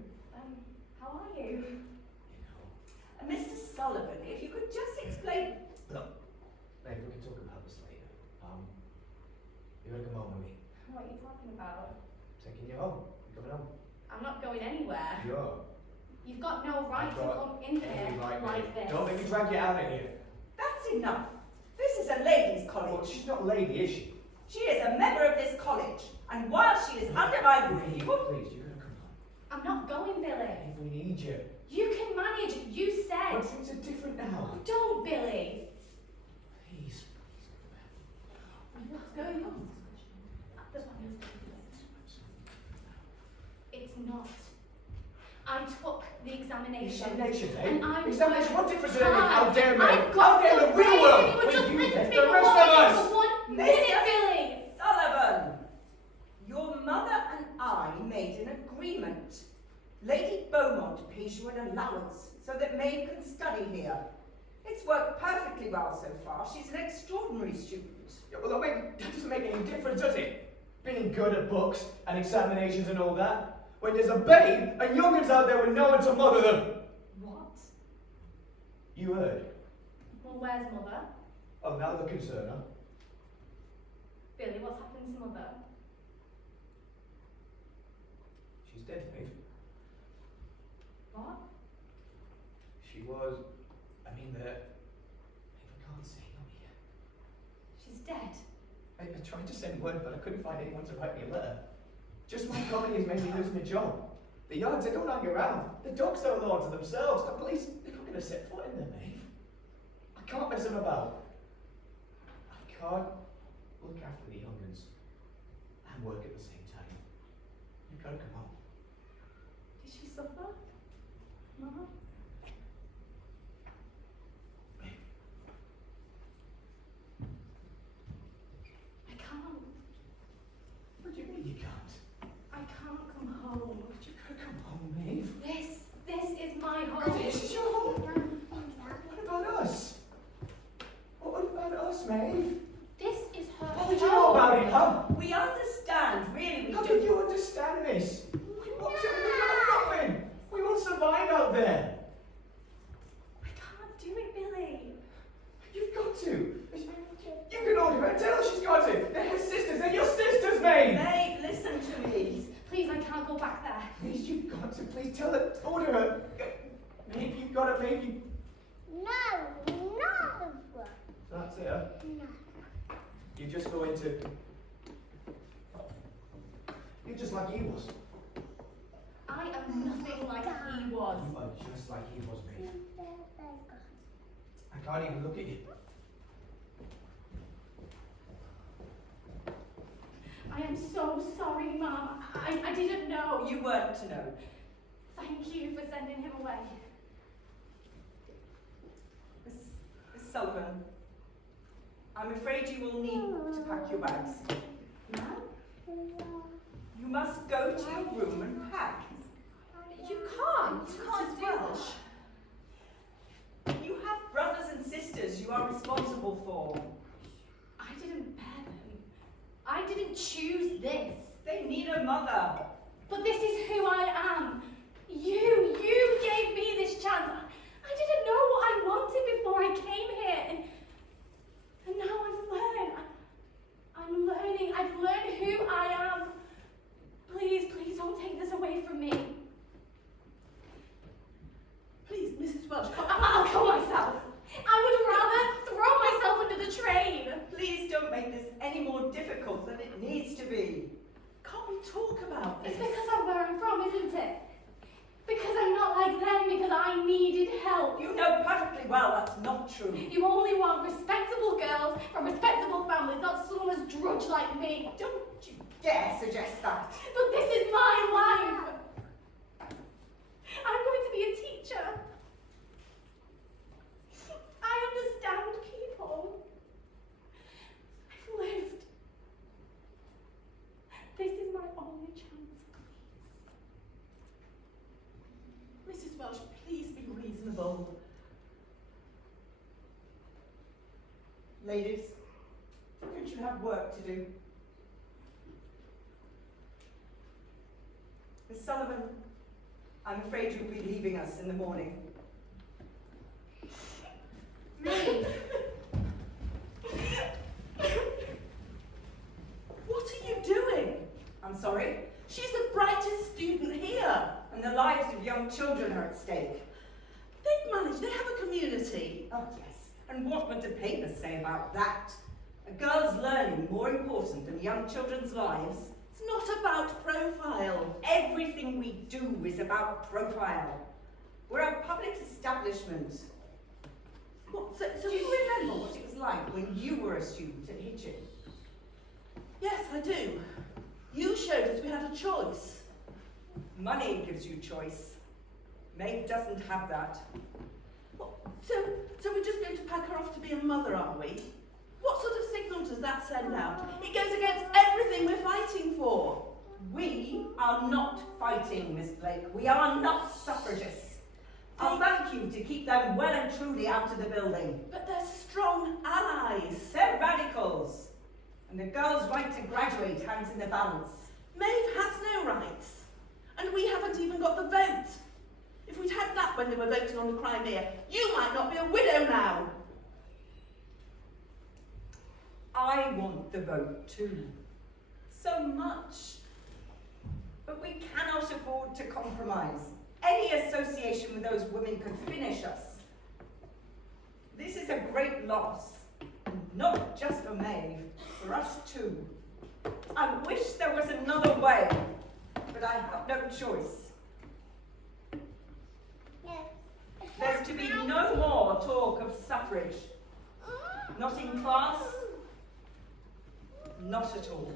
How are you? You know. Mr. Sullivan, if you could just explain. Look, Maeve, we can talk about this later. You gotta come home with me. What are you talking about? Taking you home. You coming home? I'm not going anywhere. Sure. You've got no right to come in here like this. Don't make me drag you out of here. That's enough. This is a ladies' college. Well, she's not a lady, is she? She is a member of this college, and while she is under my roof, Please, you will. please, you gotta come home. I'm not going, Billy. Maeve, we need you. You can manage. You said. But things are different now. Don't, Billy. Please, What's going on? It's not. I took the examination. Examination, eh? And I Examination, what worked difference does it make? hard. How dare me? I've got How dare the real right. world? You would just When you listen left to the me rest for of us. one minute, Billy. Sullivan, your mother and I made an agreement. Lady Beaumont pays you an allowance so that Maeve can study here. It's worked perfectly well so far. She's an extraordinary student. Yeah, well, that doesn't make any difference, does it? Being good at books and examinations and all that. When there's a babe and young'uns out there with no one to mother them. What? You heard. Well, where's Mother? Oh, now the concern, huh? Billy, what's happened to Mother? She's dead, Maeve. What? She was. I mean, Maeve, I can't say no here. She's dead. I tried to send word, but I couldn't find anyone to write me a letter. Just my comedy has made me lose my job. The yards, they don't hang around. The dogs don't know to themselves. The police, they're not going to set foot in there, Maeve. I can't mess them about. I can't look after the young'uns and work at the same time. You've got to come home. Did she suffer? Mama? I can't. What do you mean you can't? I can't come home. But you've got to come home, Maeve. This is my home. This is your home. What about us? What about us, Maeve? This is her How did you know about it, huh? We understand, really, we How do. can you understand this? We got nothing. We won't survive out there. I can't do it, Billy. You've got to. You can order her. Tell her she's got to. They're her sisters. They're your sisters, Maeve. Maeve, listen to me. Please, I can't go back there. Please, you've got to. Please tell her. Order her. Maeve, you've got to. Maeve, you. No, no. That's it, huh? No. You're just going to. You're just like he was. I am nothing like he was. You are just like he was, Maeve. I can't even look at you. I am so sorry, Mum. I didn't know. You weren't to know. Thank you for sending him away. Miss Sullivan, I'm afraid you will need to pack your bags. Now? You must go to your room and pack. You can't. You can't do Welsh. You have brothers and sisters you are responsible for. I didn't bear them. I didn't choose this. They need a mother. But this is who I am. You gave me this chance. I didn't know what I wanted before I came here. And now I've learned. I'm learning. I've learned who I am. Please, Maeve, don't you dare suggest that. But this is my life. I'm going to be a teacher. I understand people. I've lived. This is my only chance, please. Mrs. Welsh, please be reasonable. Ladies, don't you have work to do? Miss Sullivan, I'm afraid you'll be leaving us in the morning. Maeve! What are you doing? I'm sorry? She's the brightest student here. And the lives of young children are at stake. They've managed, they have a community. Oh, yes. And what would the papers say about that? A girl's learning more important than young children's lives? It's not about profile. Everything we do is about profile. We're a public establishment. What, Do you remember what it was like when you were a student at Hitchin? Yes, I do. You showed us we had a choice. Money gives you choice. Maeve doesn't have that. So we're just going to pack her off to be a mother, are we? What sort of signal does that send out? It goes against everything we're fighting for. We are not fighting, Miss Blake. We are not suffragists. I'll thank you to keep them well and truly out of the building. But they're strong allies. They're radicals. And the girl's right to graduate hangs in the balance. Maeve has no rights. And we haven't even got the vote. If we'd had that when they were voting on the Crimea, you might not be a widow now. I want the vote too. So much. But we cannot afford to compromise. Any association with those women could finish us. This is a great loss. Not just for Maeve, for us too. I wish there was another way, but I have no choice. There's to be no more talk of suffrage. Not in class, not at all.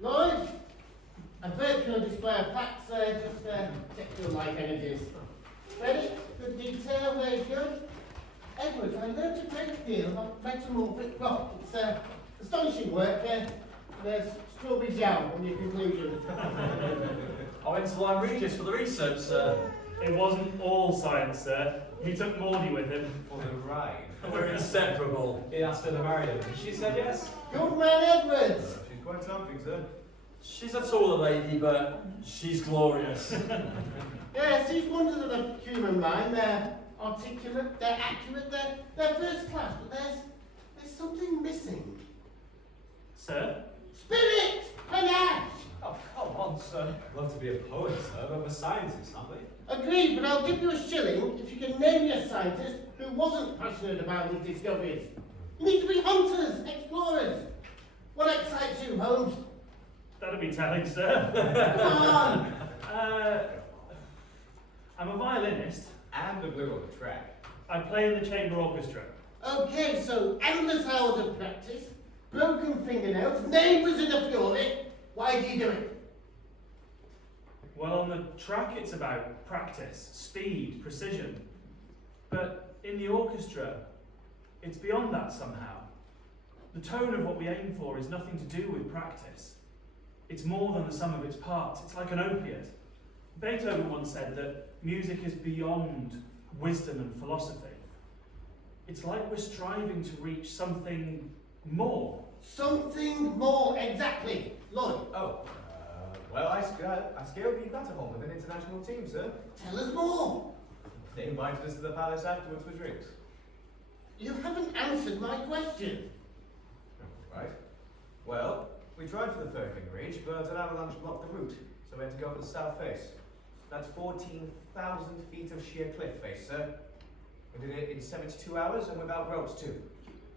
Lloyd, a virtual display of facts there, just check your light energies. Ready? Good detail, very good. Edward, I learned a great deal about metamorphic rock. It's astonishing work. There's strawberry jam on your conclusion. I went to Lyme Regis for the research, sir. It wasn't all science, sir. He took Maudie with him. For the ride. We're inseparable. He asked her to marry him, and she said yes. Good man, Edwards. She's quite something, sir. She's a taller lady, but she's glorious. Yes, these wonders of the human mind, they're articulate, they're accurate, they're first class, but there's something missing. Sir? Spirit! Panache! Oh, come on, sir. I'd love to be a poet, sir, but we're scientists, aren't we? Agreed, but I'll give you a shilling if you can name me a scientist who wasn't passionate about these discoveries. You need to be hunters, explorers. What excites you, Holmes? That'd be telling, sir. Come on! I'm a violinist. And a blue on the track. I play in the chamber orchestra. Okay, so endless hours of practice, broken fingernails, neighbours in a fury. Why do you do it? Well, on the track it's about practice, speed, precision. But in the orchestra, it's beyond that somehow. The tone of what we aim for is nothing to do with practice. It's more than the sum of its parts. It's like an opiate. Beethoven once said that music is beyond wisdom and philosophy. It's like we're striving to reach something more. Something more, exactly. Lloyd, Oh, well, I scaled the Matterhorn with an international team, sir. tell us more. They invited us to the palace afterwards for drinks. You haven't answered my question. Right. Well, we tried for the third finger reach, but an avalanche blocked the route, so we had to go up the south face. That's 14,000 feet of sheer cliff face, sir. We did it in 72 hours and without ropes, too.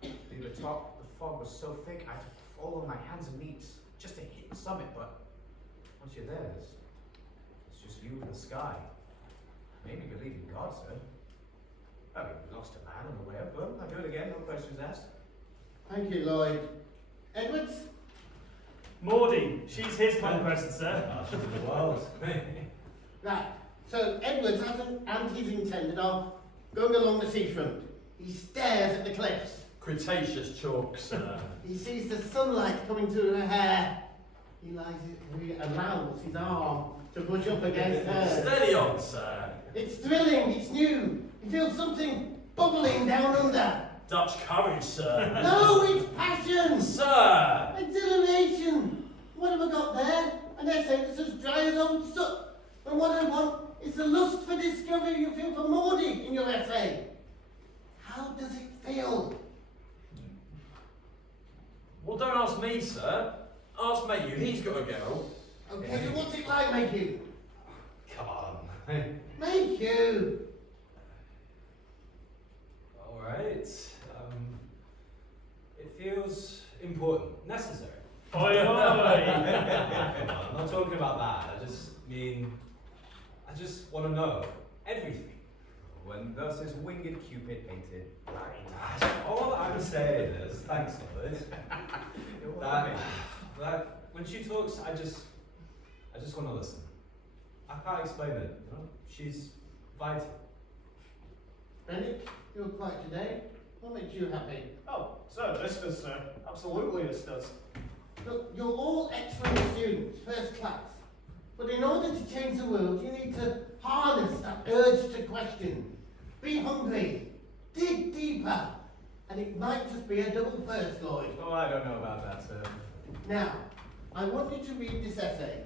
Near the top, the fog was so thick I had to fall on my hands and knees just to hit the summit, but once you're there, it's just you and the sky. Made me believe in God, sir. I mean, we lost a man on the way up, but I'll do it again, no questions asked. Thank you, Lloyd. Edwards? Maudie, she's his conquest, sir. Ah, she's in the world. Right. So Edwards and his intended are going along the seafront. He stares at the cliffs. Cretaceous chalk, sir. He sees the sunlight coming through her hair. He allows his arm to push up against hers. Steady on, sir. It's thrilling, it's new. He feels something bubbling down under. Dutch courage, sir. No, it's passion! Sir! Exhilaration! What have I got there? An essay that's as dry as old soot. And what I want is the lust for discovery you feel for Maudie in your essay. How does it feel? Well, don't ask me, sir. Ask Mayhew, he's got a girl. Okay, so what's it like, Mayhew? Come on. Mayhew! Alright. It feels important, necessary. Oi, oi! Come on, I'm not talking about that. I just want to know everything. When thus is winged Cupid painted blind. All I'm saying is, thanks, Lloyd. that when she talks, I just want to listen. I can't explain it. You know, she's vital. Bennett, you're quiet today. What makes you happy? Oh, sir, this does, sir. Absolutely this does. Look, you're all excellent students, first class. But in order to change the world, you need to harness that urge to question. Be hungry. Dig deeper. And it might just be a double first, Lloyd. Oh, I don't know about that, sir. Now, I want you to read this essay.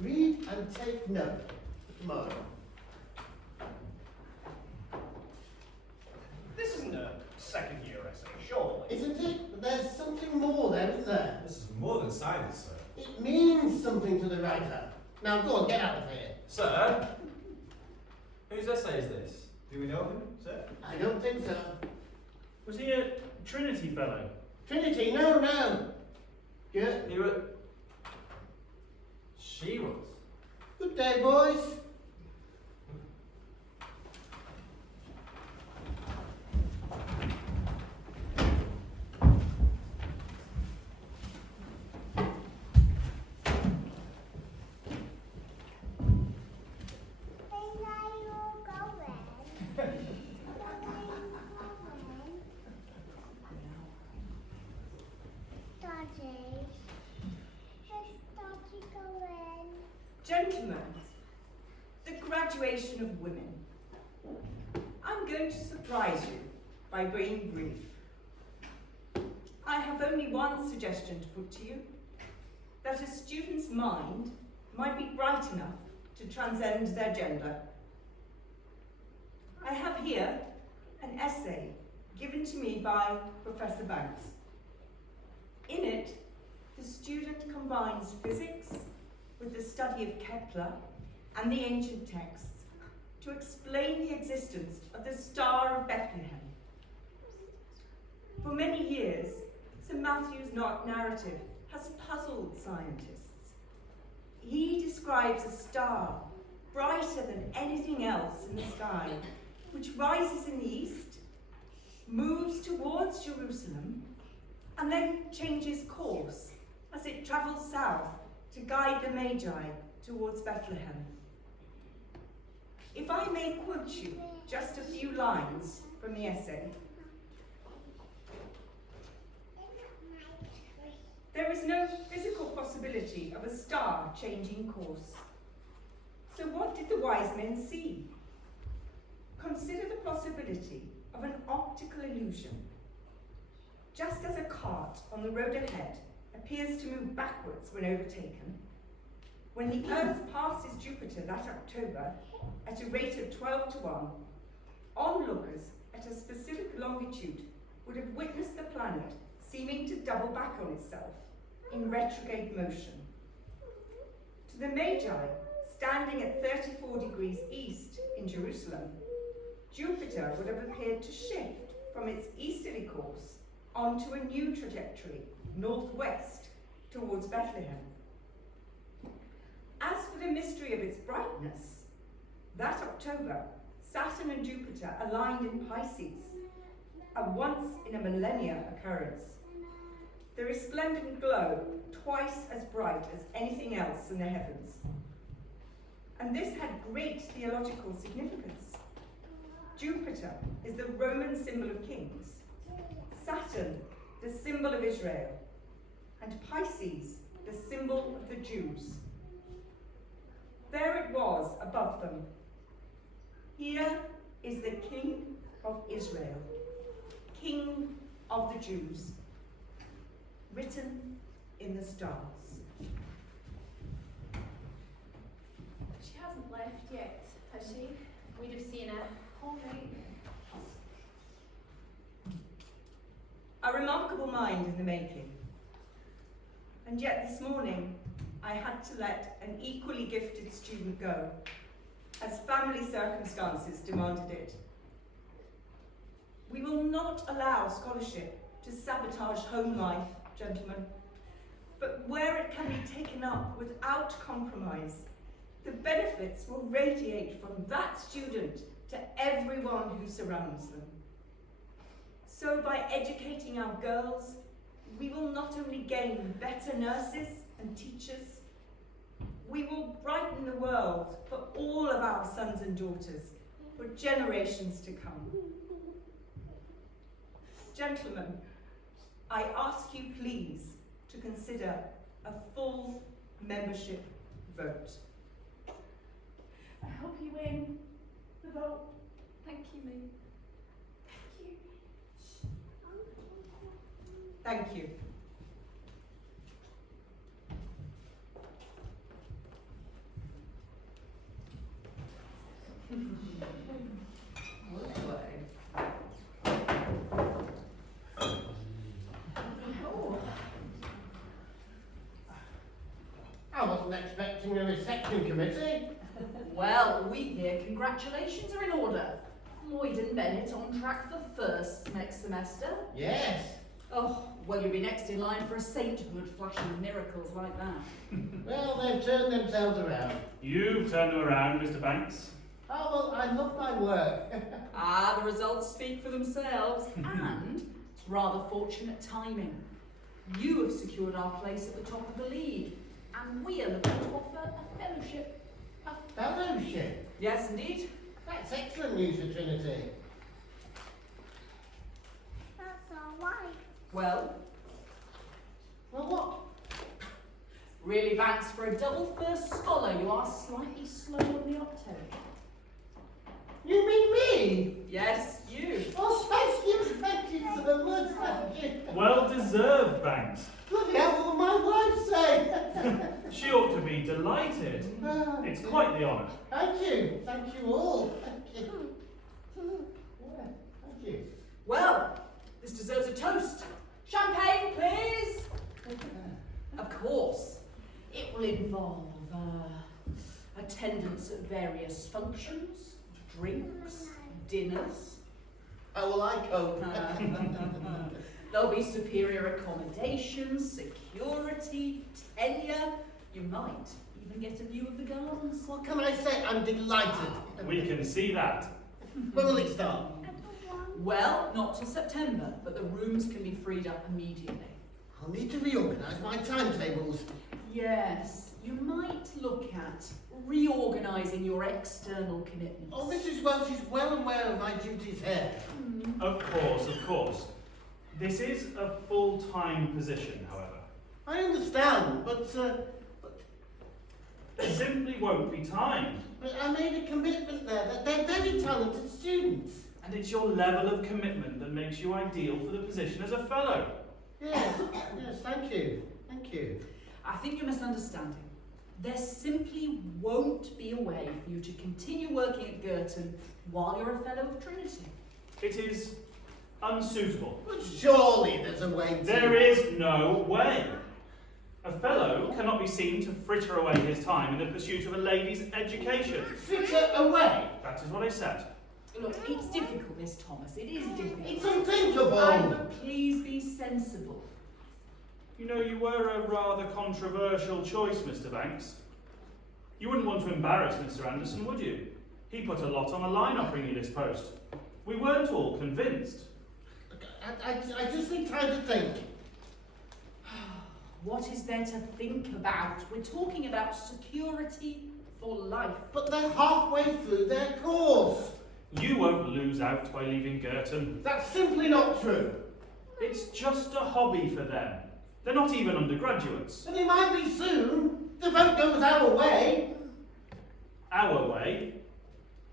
Read and take note tomorrow. This isn't a second year essay, surely. Isn't it? But there's something more there, isn't there? This is more than science, sir. It means something to the writer. Now go on, get out of here. Sir? Whose essay is this? Do we know him, sir? I don't think so. Was he a Trinity fellow? Trinity, no. Good. He was... She was. Good day, boys. Gentlemen, the graduation of women. I'm going to surprise you by being brief. I have only one suggestion to put to you, that a student's mind might be bright enough to transcend their gender. I have here an essay given to me by Professor Banks. In it, the student combines physics with the study of Kepler and the ancient texts to explain the existence of the Star of Bethlehem. For many years, St. Matthew's narrative has puzzled scientists. He describes a star brighter than anything else in the sky, which rises in the east, moves towards Jerusalem, and then changes course as it travels south to guide the Magi towards Bethlehem. If I may quote you just a few lines from the essay. There is no physical possibility of a star changing course. So what did the wise men see? Consider the possibility of an optical illusion. Just as a cart on the road ahead appears to move backwards when overtaken, when the Earth passes Jupiter that October at a rate of 12 to 1, onlookers at a specific longitude would have witnessed the planet seeming to double back on itself in retrograde motion. To the Magi, standing at 34 degrees east in Jerusalem, Jupiter would have appeared to shift from its easterly course onto a new trajectory, northwest, towards Bethlehem. As for the mystery of its brightness, that October, Saturn and Jupiter aligned in Pisces, a once-in-a-millennia occurrence. The resplendent glow twice as bright as anything else in the heavens. And this had great theological significance. Jupiter is the Roman symbol of kings, Saturn the symbol of Israel, and Pisces the symbol of the Jews. There it was above them. Here is the King of Israel, King of the Jews, written in the stars. She hasn't left yet, has she? We'd have seen her. All right. A remarkable mind in the making. And yet this morning, I had to let an equally gifted student go, as family circumstances demanded it. We will not allow scholarship to sabotage home life, gentlemen, but where it can be taken up without compromise, the benefits will radiate from that student to everyone who surrounds them. So by educating our girls, we will not only gain better nurses and teachers, we will brighten the world for all of our sons and daughters for generations to come. Gentlemen, I ask you please to consider a full membership vote. I hope you win the vote. Thank you, May. Thank you. I wasn't expecting a reception committee. Well, we hear congratulations are in order. Lloyd and Bennett on track for first next semester. Yes. Oh, well, you'll be next in line for a sainthood flashing miracles like that. Well, they've turned themselves around. You've turned them around, Mr. Banks. Oh, well, I love my work. The results speak for themselves, and it's rather fortunate timing. You have secured our place at the top of the league, and we are looking to offer a fellowship. A fellowship? Yes, indeed. That's excellent news for Trinity. That's all right. Well, what? Really, Banks, for a double first scholar, you are slightly slow on the uptake. You mean me? Yes, you. Oh, thank you so much, thank you. Well deserved, Banks. Bloody hell, what will my wife say? She ought to be delighted. It's quite the honour. Thank you all, thank you. Yeah, thank you. Well, this deserves a toast. Champagne, please. Of course, it will involve attendance at various functions, drinks, dinners. Oh, well, I cope. There'll be superior accommodations, security, tenure. You might even get a view of the gardens. What can I say? I'm delighted. We can see that. When will it start? Well, not till September, but the rooms can be freed up immediately. I'll need to reorganise my timetables. Yes, you might look at reorganising your external commitments. Oh, Mrs. Welch is well aware of my duties here. Of course. This is a full-time position, however. I understand, but There simply won't be time. I made a commitment there. They're very talented students. And it's your level of commitment that makes you ideal for the position as a fellow. Yes, thank you. I think you're misunderstanding. There simply won't be a way for you to continue working at Girton while you're a fellow of Trinity. It is unsuitable. But surely there's a way to... There is no way. A fellow cannot be seen to fritter away his time in the pursuit of a lady's education. Fritter away? That is what I said. Look, it's difficult, Miss Thomas. It is difficult. It's unthinkable. But please be sensible. You know, you were a rather controversial choice, Mr. Banks. You wouldn't want to embarrass Mr. Anderson, would you? He put a lot on the line offering you this post. We weren't all convinced. I just need time to think. What is there to think about? We're talking about security for life. But they're halfway through their course. You won't lose out by leaving Girton. That's simply not true. It's just a hobby for them. They're not even undergraduates. And they might be soon. The vote goes our way. Our way?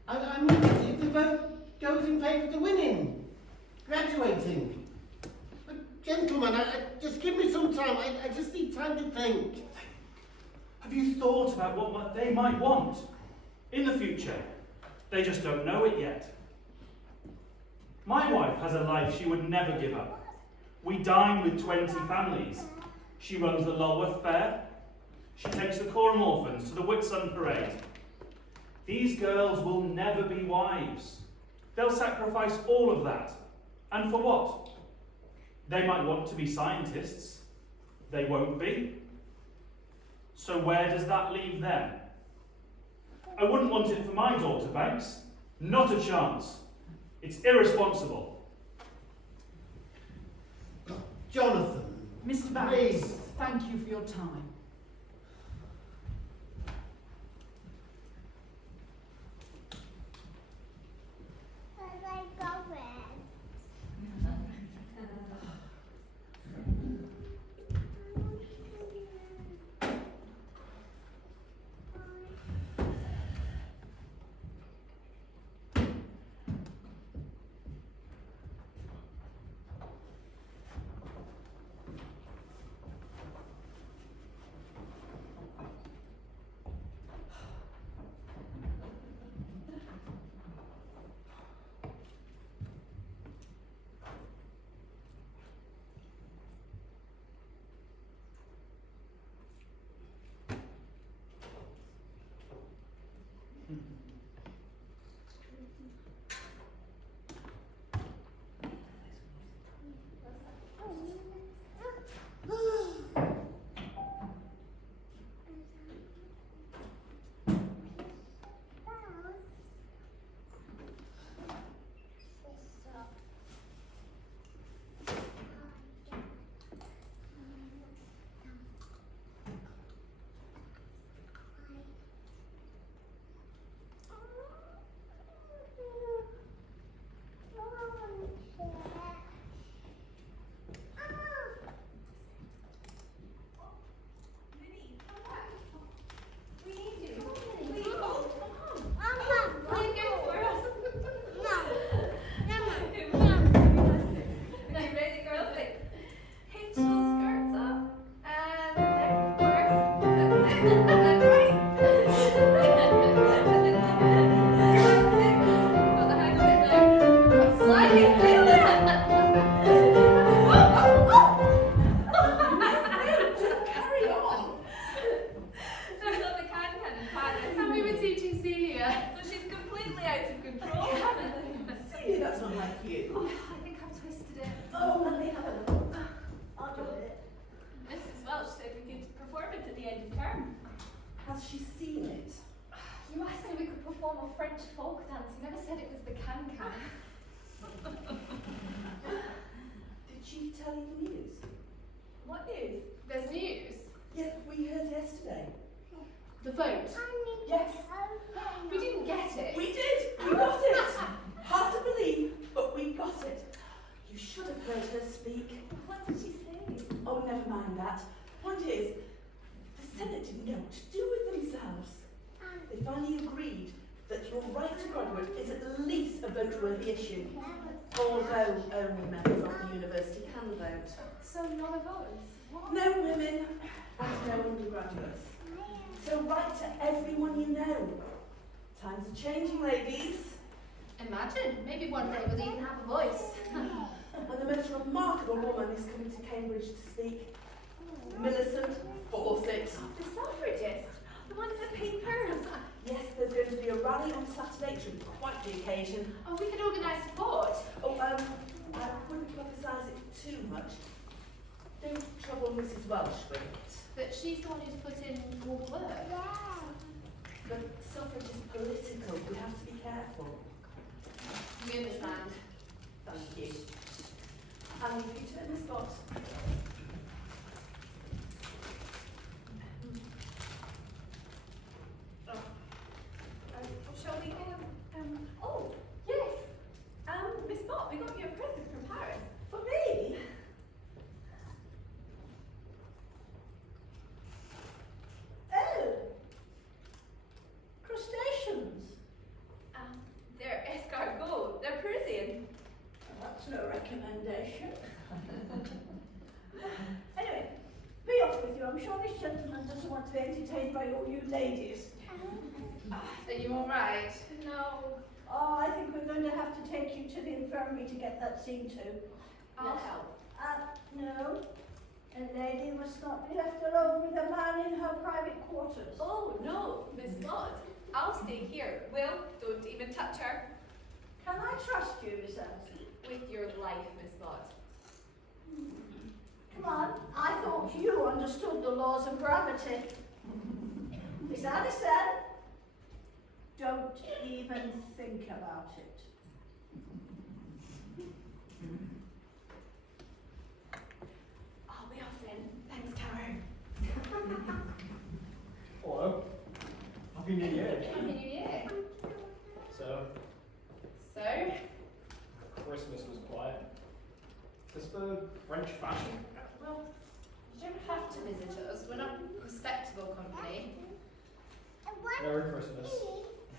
I mean, if the vote goes in favour of the winning, graduating. But gentlemen, just give me some time. I just need time to think. Have you thought about what they might want in the future? They just don't know it yet. My wife has a life she would never give up. We dine with 20 families. She runs the Lulworth Fair. She takes the Coram Orphans to the Whitsun Parade. These girls will never be wives. They'll sacrifice all of that. And for what? They might want to be scientists. They won't be. So where does that leave them? I wouldn't want it for my daughter, Banks. Not a chance. It's irresponsible. Jonathan, Mr. Banks, please. thank you for your time. Where are they going? French folk dance. You never said it was the can-can. Did she tell you the news? What news? There's news? Yeah, we heard yesterday. The vote? Yes. We didn't get it. We did! We got it! Hard to believe, but we got it. You should have heard her speak. What did she say? Oh, never mind that. Point is, the Senate didn't know what to do with themselves. They finally agreed that your right to graduate is at least a vote-worthy issue, although only members of the university can vote. So none of us? What? No women and no undergraduates. So write to everyone you know. Times are changing, ladies. Imagine, maybe one day we'll even have a voice. And the most remarkable woman is coming to Cambridge to speak. Millicent Fawcett. The suffragist, the one in the papers. Yes, there's going to be a rally on Saturday. It should be quite the occasion. Oh, we could organise support. Oh, I wouldn't publicise it too much. Don't trouble Mrs. Welsh with it. But she's the one who's put in all the work. But suffrage is political. We have to be careful. We understand. Thank you. And if you turn the spot. Shall we go? Oh, yes. Miss Mott, we got you a present from Paris. For me? Oh! Crustaceans. They're escargot. They're Parisian. That's no recommendation. Anyway, be off with you. I'm sure this gentleman doesn't want to be entertained by all you ladies. Are you all right? No. Oh, I think we're going to have to take you to the infirmary to get that seen to. I'll Yes. help. No. A lady must not be left alone with a man in her private quarters. Oh, no, Miss Mott. I'll stay here. Will, don't even touch her. Can I trust you, Miss Anderson? With your life, Miss Mott. Come on, I thought you understood the laws of gravity. Miss Anderson, don't even think about it. I'll be off then. Thanks, Caro. Hello. Happy New Year. Happy New Year. So, So, Christmas was quiet. Is this the French fashion? well, you don't have to visit us. We're not a respectable company. Merry Christmas.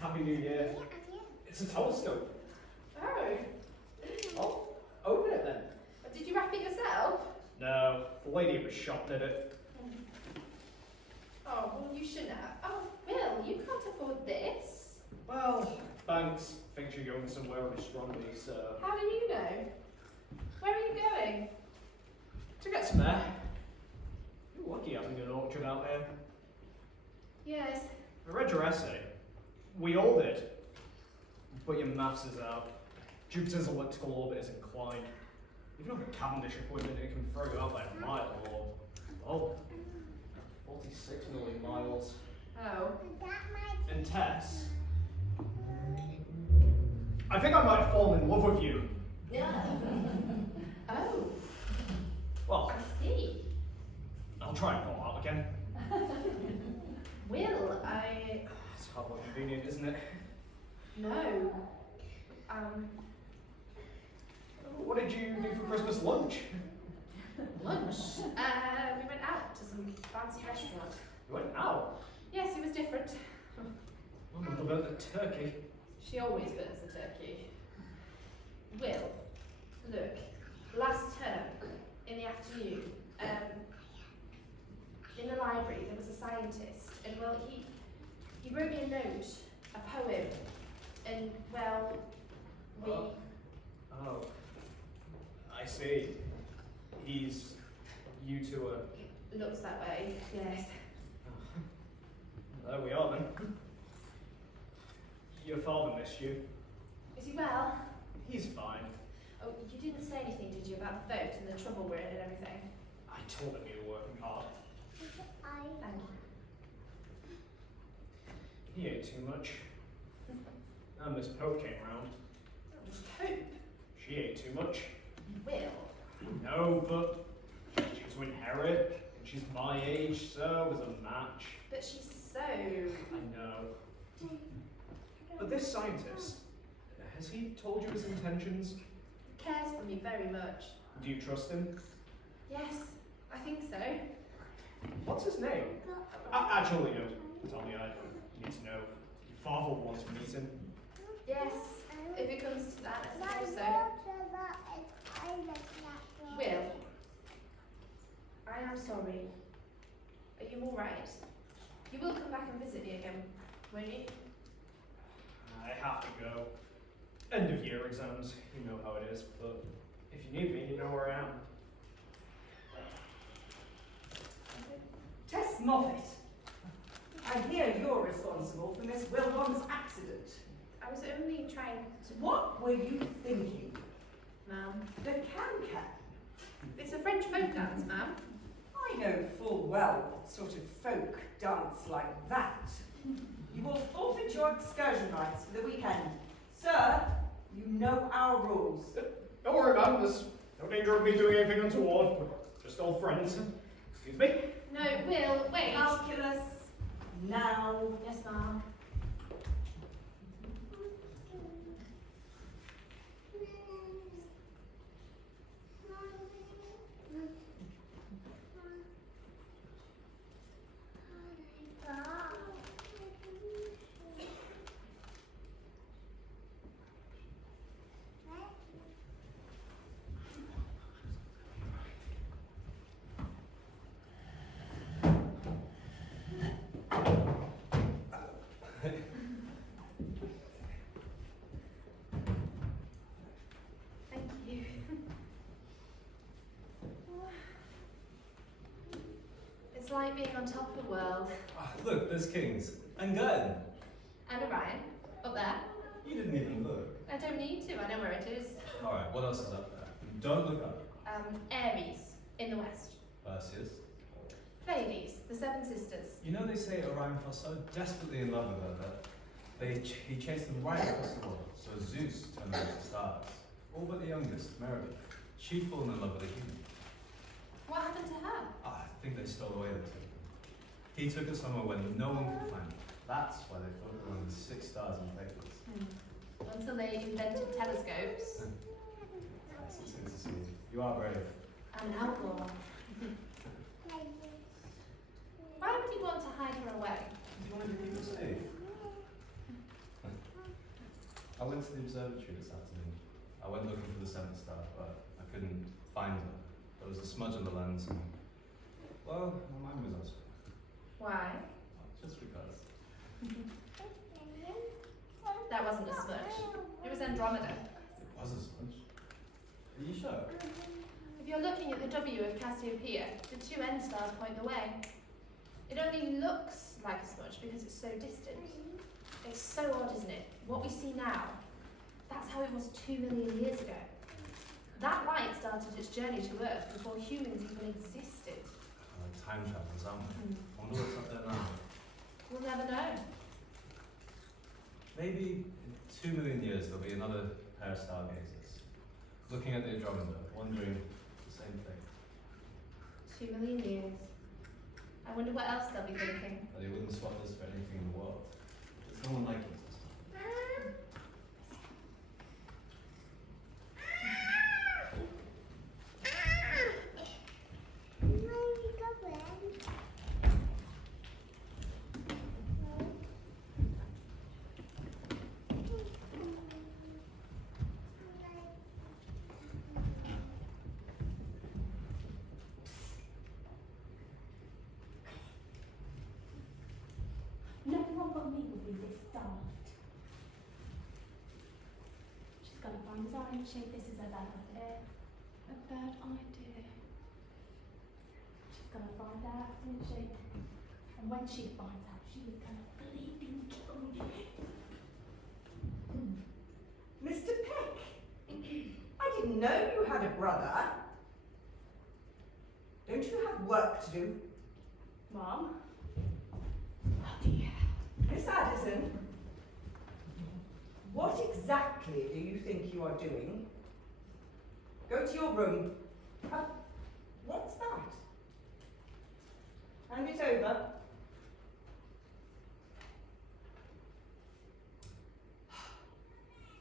Happy New Year. It's a telescope. Oh. Oh, open it then. Did you wrap it yourself? No, the lady was shocked at it. Oh, well, you shouldn't have. Oh, Will, you can't afford this. Well, thanks. Think you're going somewhere on astronomy, so. How do you know? Where are you going? To get some air. You're lucky having an orchard out there. Yes. I read your essay. We all did. But your maths is out. Jupiter's elliptical orbit is inclined. Even on the Cavendish equipment, it can throw you out by a mile or, 46 million miles. Oh. And Tess, I think I might have fallen in love with you. Yeah. Oh, Well, I see. I'll try and fall out again. Will, It's hardly convenient, isn't it? No. What did you do for Christmas lunch? Lunch? We went out to some fancy restaurant. You went out? Yes, it was different. Oh, what about the turkey? She always burns the turkey. Will, look, last term, in the afternoon, in the library, there was a scientist, and well, he wrote me a note, a poem, and well, we... Oh, I see. He's you two are. Looks that way, yes. There we are then. Your father missed you. Is he well? He's fine. Oh, you didn't say anything, did you, about the vote and the trouble we're in and everything? I told him you were working hard. Thank you. He ate too much. And Miss Pope came round. Just hope. She ate too much. Will. No, but she was to inherit. And she's my age, so it was a match. But she's so... I know. But this scientist, has he told you his intentions? cares for me very much. Do you trust him? Yes, I think so. What's his name? Actually, no. Tell me, I need to know. Your father wants to meet him. Yes, if it comes to that, I suppose so. Will, I am sorry. Are you alright? You will come back and visit me again, won't you? I have to go. End of year exams, you know how it is, but if you need me, you know where I am. Moffat, I hear you're responsible for Miss Wilbon's accident. I was only trying to... What were you thinking? Ma'am. The can-can. It's a French folk dance, ma'am. I know full well what sort of folk dance like that. You will forfeit your excursion rights for the weekend. Sir, you know our rules. Don't worry about this. No danger of me doing anything untoward. We're just old friends. Excuse me? No, Will, wait. Calculus, now. Yes, ma'am. Thank you. It's like being on top of the world. Ah, look, there's Kings. And Glen. And Orion, up there. You didn't even look. I don't need to, I know where it is. Alright, what else is up there? Don't look up. Aries, in the west. Perseus. Pleiades, the Seven Sisters. You know they say Orion fell so desperately in love with her that he chased them right across the world. So Zeus turned them into stars. All but the youngest, Merida. She'd fallen in love with a human. What happened to her? I think they stole away the two. He took her somewhere where no one could find her. That's why they thought there were 6 stars in Pleiades. Until they invented telescopes. Yes, it's good to see you. You are brave. I'm an outlaw. Why would you want to hide her away? Do you want to keep her safe? I went to the observatory this afternoon. I went looking for the 7th star, but I couldn't find her. There was a smudge on the lens and, well, my mind was elsewhere. Why? Just because. That wasn't a smudge. It was Andromeda. It was a smudge. Are you sure? If you're looking at the W of Cassiopeia, the 2 end stars point the way. It only looks like a smudge because it's so distant. It's so odd, isn't it? What we see now, that's how it was 2 million years ago. That light started its journey to Earth before humans even existed. Time travelers, aren't we? I wonder what's up there now. We'll never know. Maybe in 2 million years there'll be another pair of stargazers, looking at the Andromeda, wondering the same thing. 2 million years. I wonder what else they'll be thinking. But they wouldn't swap this for anything in the world. There's no one like us. No one but me would be this daft. She's gonna find us out, ain't she? This is a bad idea. A bad idea. She's gonna find out, isn't she? And when she finds out, she is gonna bleeding kill me. Mr. Peck, I didn't know you had a brother. Don't you have work to do? Mom? Miss Addison, what exactly do you think you are doing? Go to your room. What's that? Hand it over.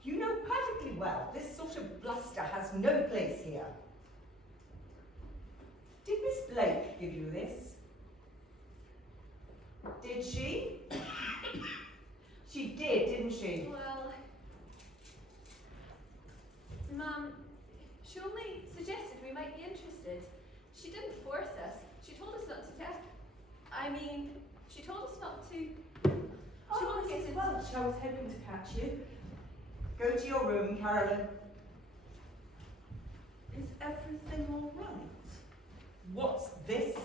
You know perfectly well this sort of bluster has no place here. Did Miss Blake give you this? Did she? She did, didn't she? Well, Mum, she only suggested we might be interested. She didn't force us. She told us not to tell. I mean, she told us not to. She wanted us Mrs. to. Welch, I was hoping to catch you. Go to your room, Carolyn. Is everything all right? What's this?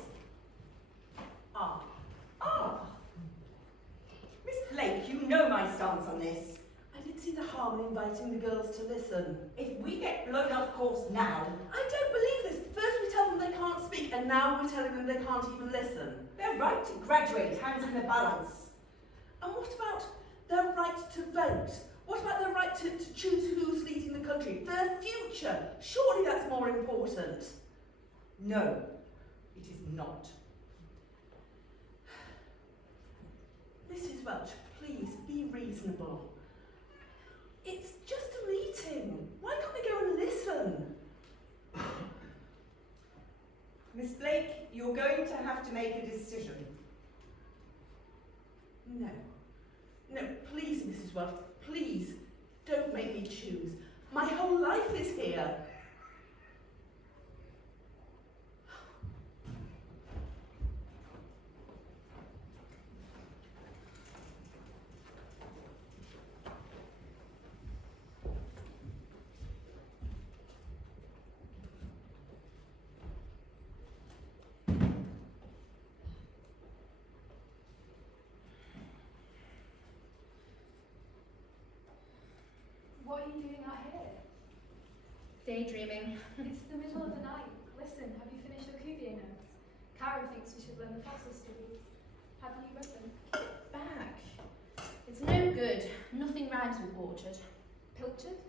Miss Blake, you know my stance on this. I did see the harm in inviting the girls to listen. If we get blown off course now, I don't believe this. First we tell them they can't speak, and now we're telling them they can't even listen. their right to graduate hangs in the balance. And what about their right to vote? What about their right to choose who's leading the country? Their future? Surely that's more important. No, it is not. Mrs. Welch, please be reasonable. It's just a meeting. Why can't we go and listen? Miss Blake, you're going to have to make a decision. No. No, please, Mrs. Welch, please, don't make me choose. My whole life is here. What are you doing out here? Daydreaming. It's the middle of the night. Listen, have you finished your Cuvier notes? Karen thinks we should learn the fossil studies. Have you read them? Back. It's no good. Nothing rhymes with orchard. Pilchard?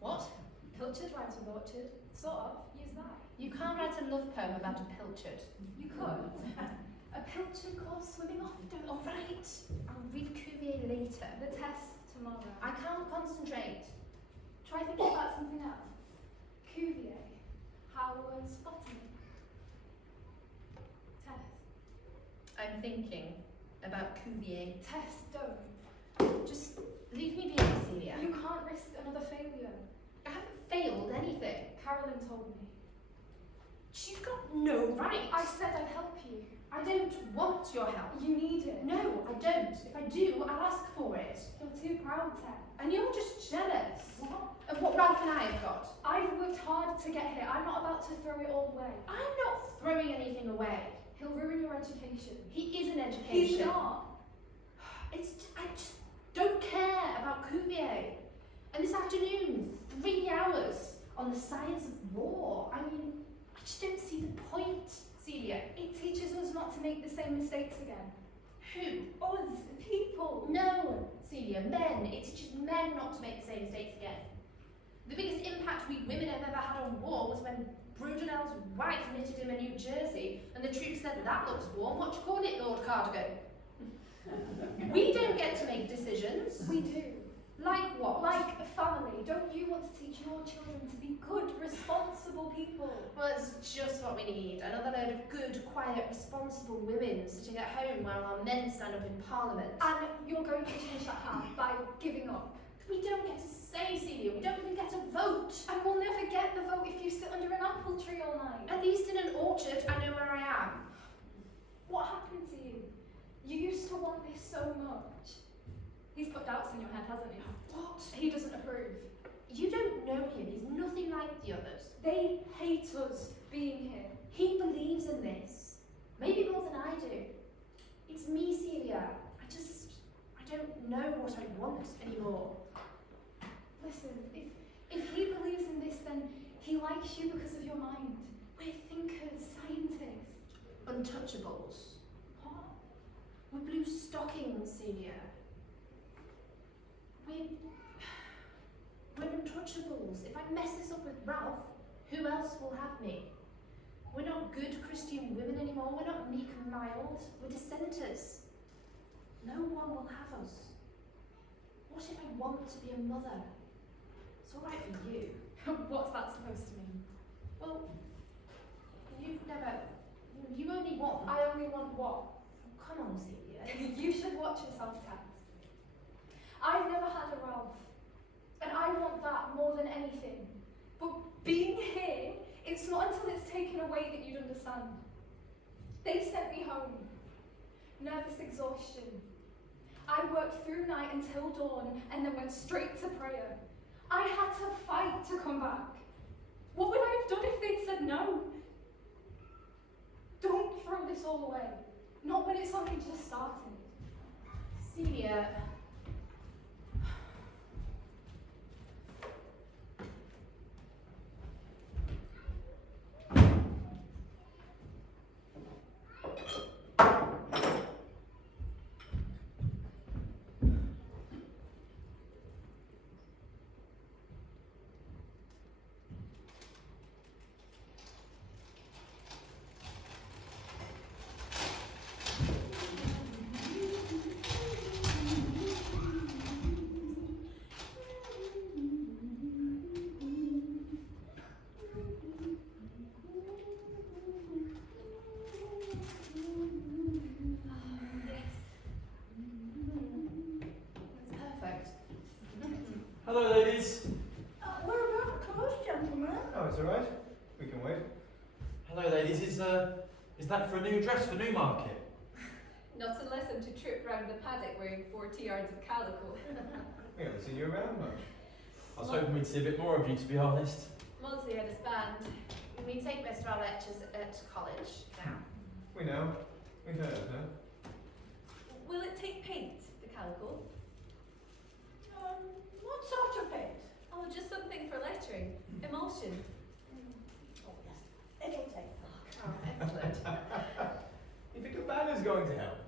What? Pilchard rhymes with orchard. Sort of. Use that. You can't write a love poem about a pilchard. You could. A pilchard calls swimming off, don't All right. I'll read Cuvier later. The test tomorrow. I can't concentrate. Try thinking about something else. Cuvier. How was botany? Test. I'm thinking about Cuvier. Test, don't. Just leave me be, Cecilia. You can't risk another failure. I haven't failed anything. Carolyn told me. She's got no right. I said I'd help you. I don't want your help. You need it. No, I don't. If I do, I'll ask for it. You're too proud, Ted. And you're just jealous What? of what Ralph and I have got. I've worked hard to get here. I'm not about to throw it all away. I'm not throwing anything away. He'll ruin your education. He is an education. He's not. I just don't care about Cuvier. And this afternoon, 3 hours on the science of war. I mean, I just don't see the point, Celia. It teaches us not to make the same mistakes again. Who? Us, people. No, Celia, men. It teaches men not to make the same mistakes again. The biggest impact we women have ever had on war was when Brudenell's wife knitted him a new jersey, and the troops said, "That looks warm, what you call it, Lord Cardigan?" We don't get to make decisions. We do. Like what? Like a family. Don't you want to teach your children to be good, responsible people? Well, it's just what we need. Another load of good, quiet, responsible women sitting at home while our men stand up in Parliament. And you're going to change that half by giving up. We don't get to say, Celia, we don't even get to vote. And we'll never get the vote if you sit under an apple tree all night. At least in an orchard, I know where I am. What happened to you? You used to want this so much. He's put doubts in your head, hasn't he? What? He doesn't approve. You don't know him. He's nothing like the others. They hate us being here. He believes in this. Maybe more than I do. It's me, Celia. I don't know what I want anymore. Listen, if he believes in this, then he likes you because of your mind. We're thinkers, scientists. Untouchables. What? We're blue stockings, Celia. We're untouchables. If I mess this up with Ralph, who else will have me? We're not good Christian women anymore. We're not meek and mild. We're dissenters. No one will have us. What if I want to be a mother? It's all right for you. What's that supposed to mean? Well, you only want. I only want what? Come on, Celia. You should watch yourself, Ted. I've never had a Ralph, and I want that more than anything. But being here, it's not until it's taken away that you'd understand. They sent me home. Nervous exhaustion. I worked through night until dawn and then went straight to prayer. I had to fight to come back. What would I have done if they'd said no? Don't throw this all away. Not when it's only just starting. Celia. Hello, ladies. We're about close, gentlemen. Oh, it's alright. We can wait. Hello, ladies. Is that for a new dress for Newmarket? Not unless I'm to trip round the paddock wearing 40 yards of calico. We haven't seen you around much. I was hoping we'd see a bit more of you, to be honest. Mostly at his band. We take most of our lectures at college now. We know. We've heard, no? Will it take paint, the calico? What sort of paint? Oh, just something for lettering. Emulsion. Oh, yes. It'll take that. Oh, excellent. You think a banner's going to help?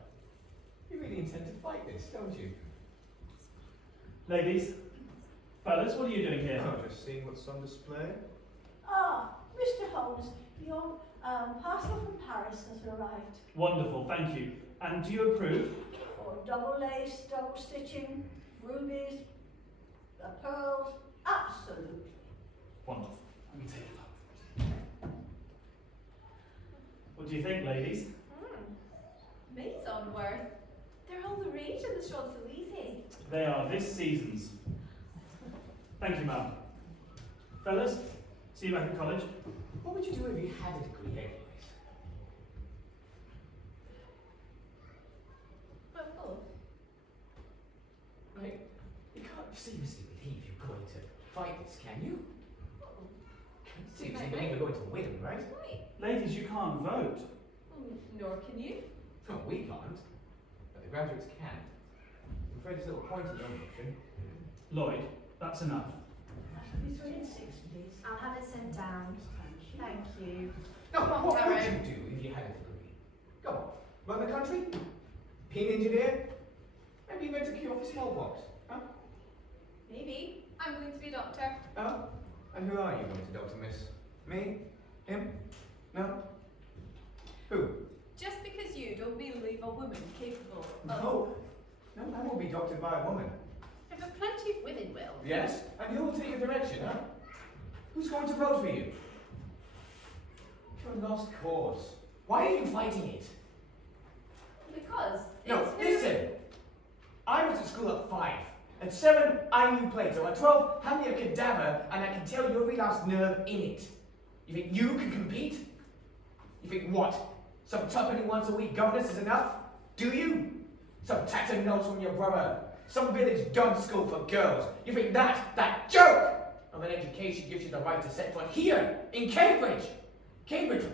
You really intend to fight this, don't you? Ladies, fellas, what are you doing here? Oh, just seeing what's on display. Ah, Mr. Holmes, your parcel from Paris has arrived. Wonderful, thank you. And do you approve? Or double lace, double stitching, rubies, pearls, absolutely. Wonderful. Let me take a look. What do you think, ladies? Maison were. They're all the rage in the Champs-Elysees. They are this season's. Thank you, ma'am. Fellas, see you back at college. What would you do if you had a degree anyways? But both. Right? You can't seriously believe you're going to fight this, can you? Seriously believe you're going to win, right? Right. Ladies, you can't vote. Nor can you. No, we can't. But the graduates can. I'm afraid there's little point in your motion. Lloyd, that's enough. That'll be 3 and 6, please. I'll have it sent down. Thank you. No, Come on, what would Karen. you do if you had a degree? Go on, run the country? Be an engineer? Maybe invent a cure for smallpox? Huh? Maybe. I'm going to be a doctor. Oh? And who are you going to doctor, miss? Me? Him? No? Who? Just because you don't believe a woman capable of... No. No man will be doctored by a woman. Yeah, but plenty of women will. Yes? And who will take your direction, huh? Who's going to vote for you? You're a lost cause. Why are you fighting it? Because No, it's listen! I was at school at 5. At 7, I knew Plato. At 12, hand me a cadaver and I can tell you every last nerve in it. You think you can compete? You think what? Some tuppeny once a week governess is enough? Do you? Some tattered notes from your brother? Some village dumb school for girls? You think that joke of an education gives you the right to set foot here in Cambridge? Cambridge.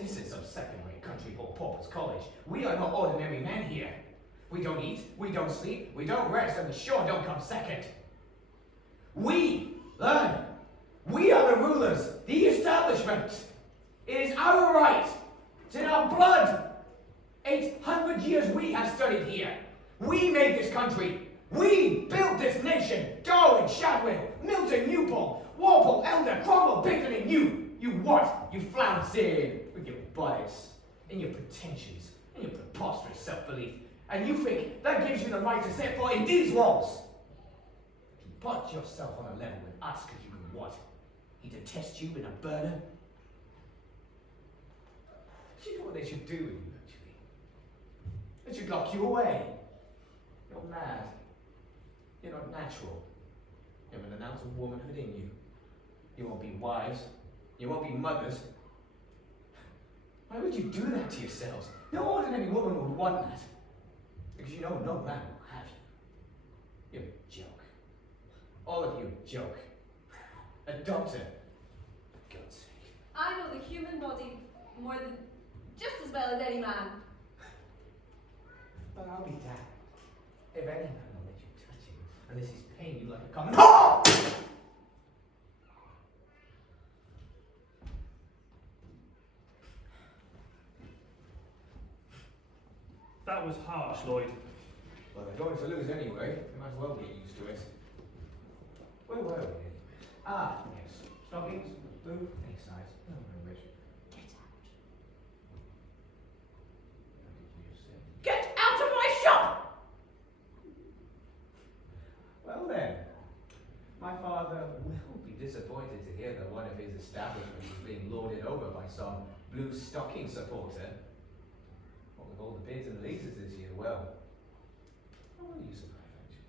This is some second-rate country hall paupers college. We are not ordinary men here. We don't eat, we don't sleep, we don't rest, and the sure don't come second. We learn. We are the rulers, the establishment. It is our right. It's in our blood. 800 years we have studied here. We made this country. We built this nation. Darwin, Shadwell, Milton, Newport, Walpole, Elder, Cromwell, Bacon, and you. You what? You flounce in with your bodies and your pretensions and your preposterous self-belief. And you think that gives you the right to set foot in these walls? You put yourself on a level with us because you can what? He detests you in a burner? Do you know what they should do with you, actually? They should lock you away. You're mad. You're not natural. You have an ounce of womanhood in you. You won't be wives. You won't be mothers. Why would you do that to yourselves? No ordinary woman would want that. Because you know no man will have you. You're a joke. All of you a joke. A doctor. For God's sake. I know the human body more than just as well as any man. But I'll be damned if any man will let you touch him unless he's paying you like a common. That was harsh, Lloyd. Well, they're going to lose anyway. They might as well get used to it. Where were we anyway? Ah, yes. Stockings, blue, any size. No, no, rich. Get out. What did you say? Get out of my shop! Well then, my father will be disappointed to hear that one of his establishments is being lorded over by some blue stocking supporter. What with all the bids and leases this year, well, how will you survive actually?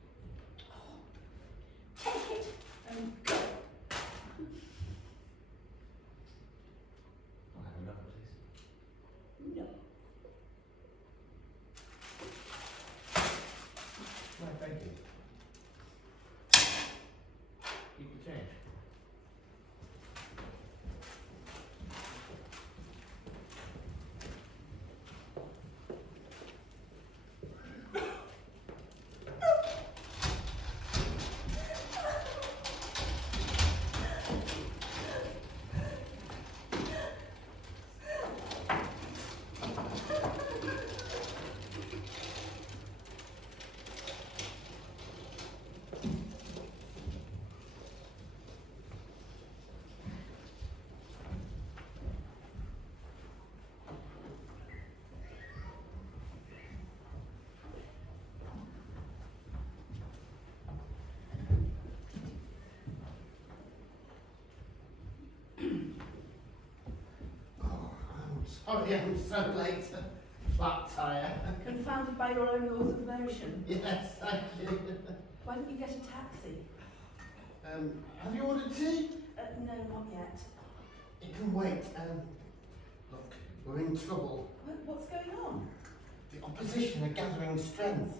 Take it and go. I'll have another, please. No. Right, thank you. Keep the change. Sorry, I'm so late. Flat tire. Confounded by your own laws of motion. Yes, thank you. Why don't you get a taxi? Have you ordered tea? No, not yet. It can wait. Look, we're in trouble. What's going on? The opposition are gathering strength.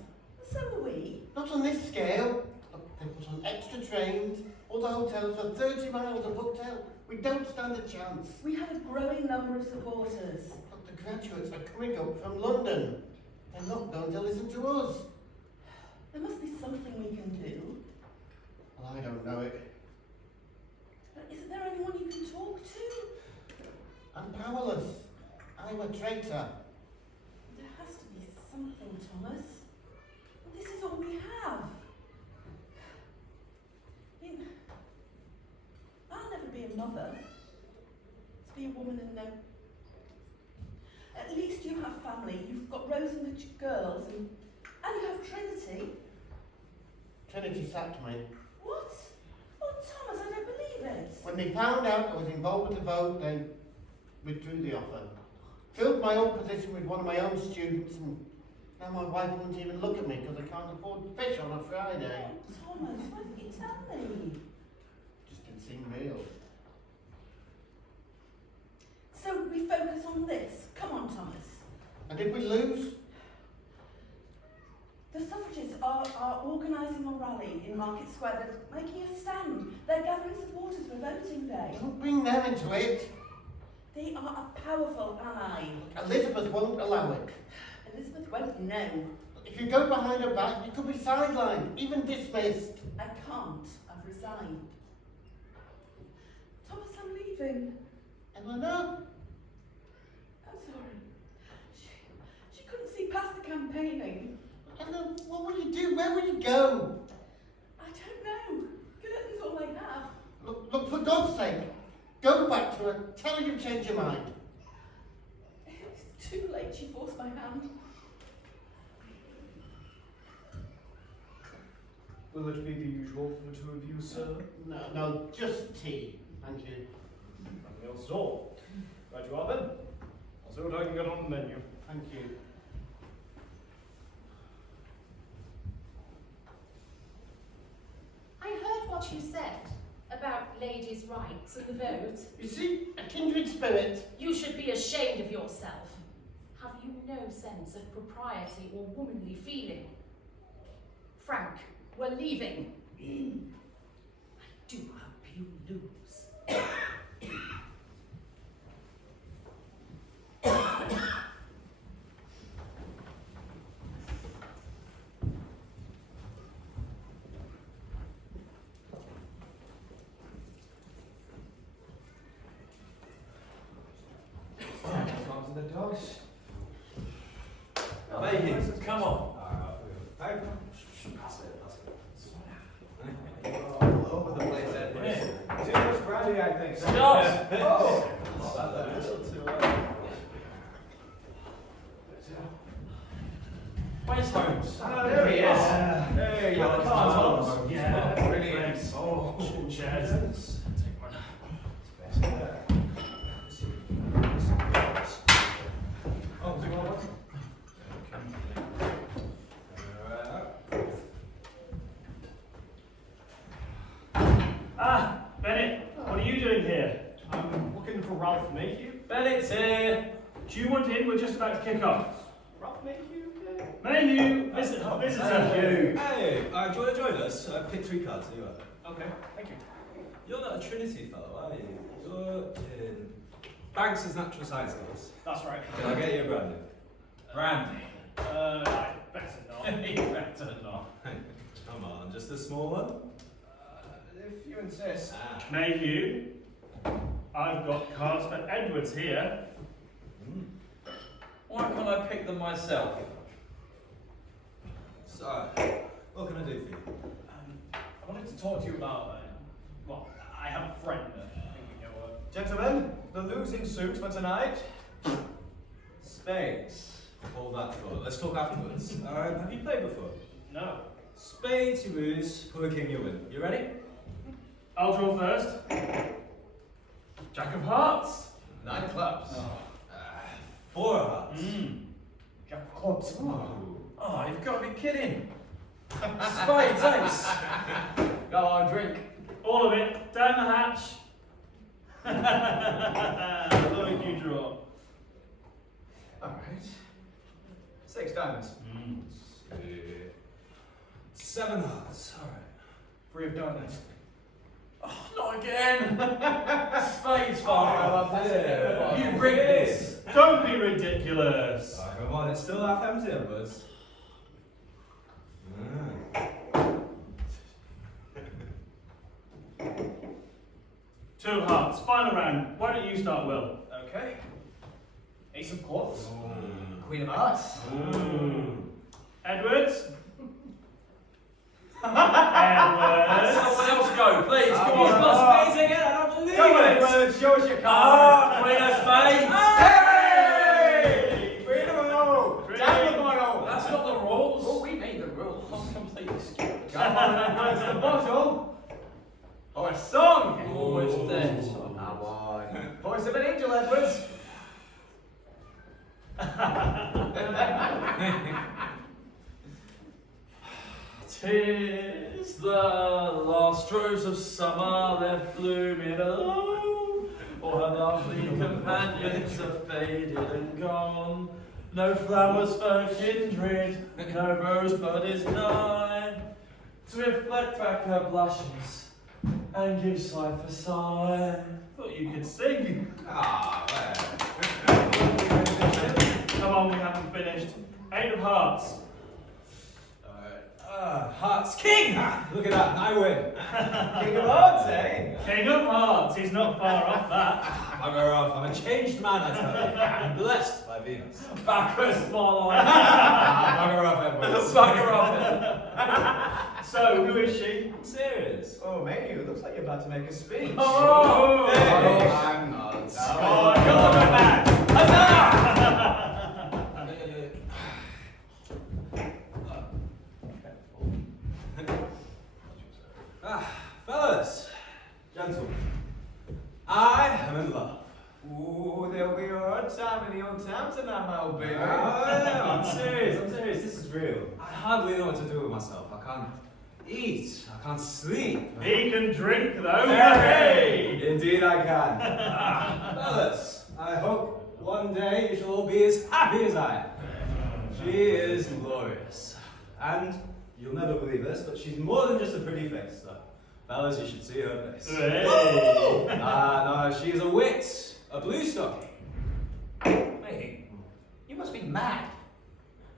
So are we. Not on this scale. Look, they put on extra trains. All the hotels for 30 miles are booked out. We don't stand a chance. We have a growing number of supporters. But the graduates are coming up from London. They're not going to listen to us. There must be something we can do. Well, I don't know it. Isn't there anyone you can talk to? I'm powerless. I'm a traitor. There has to be something, Thomas. This is all we have. I mean, I'll never be a mother. To be a woman and no... At least you have family. You've got Rose and the girls, and you have Trinity. Trinity sacked me. What? Oh, Thomas, I don't believe it. When they found out I was involved with the vote, they withdrew the offer. Filled my old position with one of my own students, and now my wife won't even look at me because I can't afford fish on a Friday. Oh, Thomas, why didn't you tell me? Just didn't seem real. So we focus on this. Come on, Thomas. And did we lose? The suffragists are organising a rally in Market Square. They're making a stand. They're gathering supporters for voting day. Don't bring them into it. They are a powerful ally. Elizabeth won't allow it. Elizabeth won't know. If you go behind her back, you could be sidelined, even dismissed. I can't. I've resigned. Thomas, I'm leaving. Eleanor? I'm sorry. She couldn't see past the campaigning. Eleanor, what will you do? Where will you go? I don't know. Curtain's all I have. Look, for God's sake, go back to her. Tell her you've changed your mind. It's too late. She forced my hand. Will it be the usual for the two of you, sir? No, just tea. Thank you. Nothing else at all. Right you are then. I'll see what I can get on the menu. Thank you. I heard what you said about ladies' rights and the vote. You see, a kindred spirit. You should be ashamed of yourself. Have you no sense of propriety or womanly feeling? Frank, we're leaving. I do hope you lose. Charlie, I think. Scott! Oh! Where's Holmes? There he is. Hey, you're the car's Holmes. Yeah, Brilliant. Oh, chairs. Take one. Oh, do you want one? Ah, Bennett, what are you doing here? I'm looking for Ralph Mayhew. Bennett's here. Do you want in? We're just about to kick off. Ralph Mayhew? Mayhew, visitor. Hey, do you want to join us? Pick 3 cards, see you later. Okay, thank you. You're not a Trinity fellow, are you? You're in Banks' Natural Science course. That's right. Can I get you a brandy? Brandy. I better not. You better not. Come on, just a small one? If you insist. Mayhew, I've got cards for Edwards here. Why can't I pick them myself? So, what can I do for you? I wanted to talk to you about, well, I have a friend that I think you know. Gentlemen, the losing suit for tonight. Spades. Hold that thought. Let's talk afterwards. Have you played before? No. Spades you lose, poor king you win. You ready? I'll draw first. Jack of Hearts. 9 clubs. 4 hearts. Jack of Clubs. Oh, you've got to be kidding. Spades, ace. Go on, drink. All of it. Down the hatch. Look, you draw. Alright. 6 diamonds. 7 hearts. Alright. 3 of diamonds. Oh, not again. Spades, Oh, father. You rigged this. Don't be ridiculous. Oh, come on, it's still half empty, Edwards. 2 of Hearts. Final round. Why don't you start, Will? Okay. Ace of Clubs. Queen of Hearts. Edwards. Edwards. Someone else go, please. Come He's on. got spades again, I don't believe Come on, it! Edwards, show us your card. Ah, Queen of Spades. Hey! Freedom! Down the bottle! That's not the rules. Oh, we made the rules. I'm completely stupid. Come on, Edwards, the bottle. Or a song. Oh, it's dead. Come on. Voice of an angel, Edwards. Tis the last rose of summer left blooming alone. All her lovely companions are faded and gone. No flowers for kindred, no rosebud is nigh. To reflect back her blushes and give sigh for sigh. Thought you could sing. Ah, Come on, we haven't finished. 8 of Hearts. Hearts King! Look at that, I win. King of Hearts, eh? King of Hearts. He's not far off that. Bugger off, I'm a changed man, I tell you. I'm blessed by Venus. Backwards, my life. Bugger off, Edwards. Bugger off. So, who is she? I'm serious. Oh, mate, it looks like you're about to make a speech. Oh! Hey. I'm not. Oh, come on, man! Huzzah! Fellas, gentlemen, I am in love. Ooh, there'll be a hard time in the old town tonight, my old baby. I'm serious, this is real. I hardly know what to do with myself. I can't eat, I can't sleep. He can drink, though. Hey! Indeed I can. Fellas, I hope one day you shall all be as happy as I am. She is glorious. And you'll never believe this, but she's more than just a pretty face. So, fellas, you should see her face. Hey. No, she's a wit, a blue stocking. Mate, you must be mad.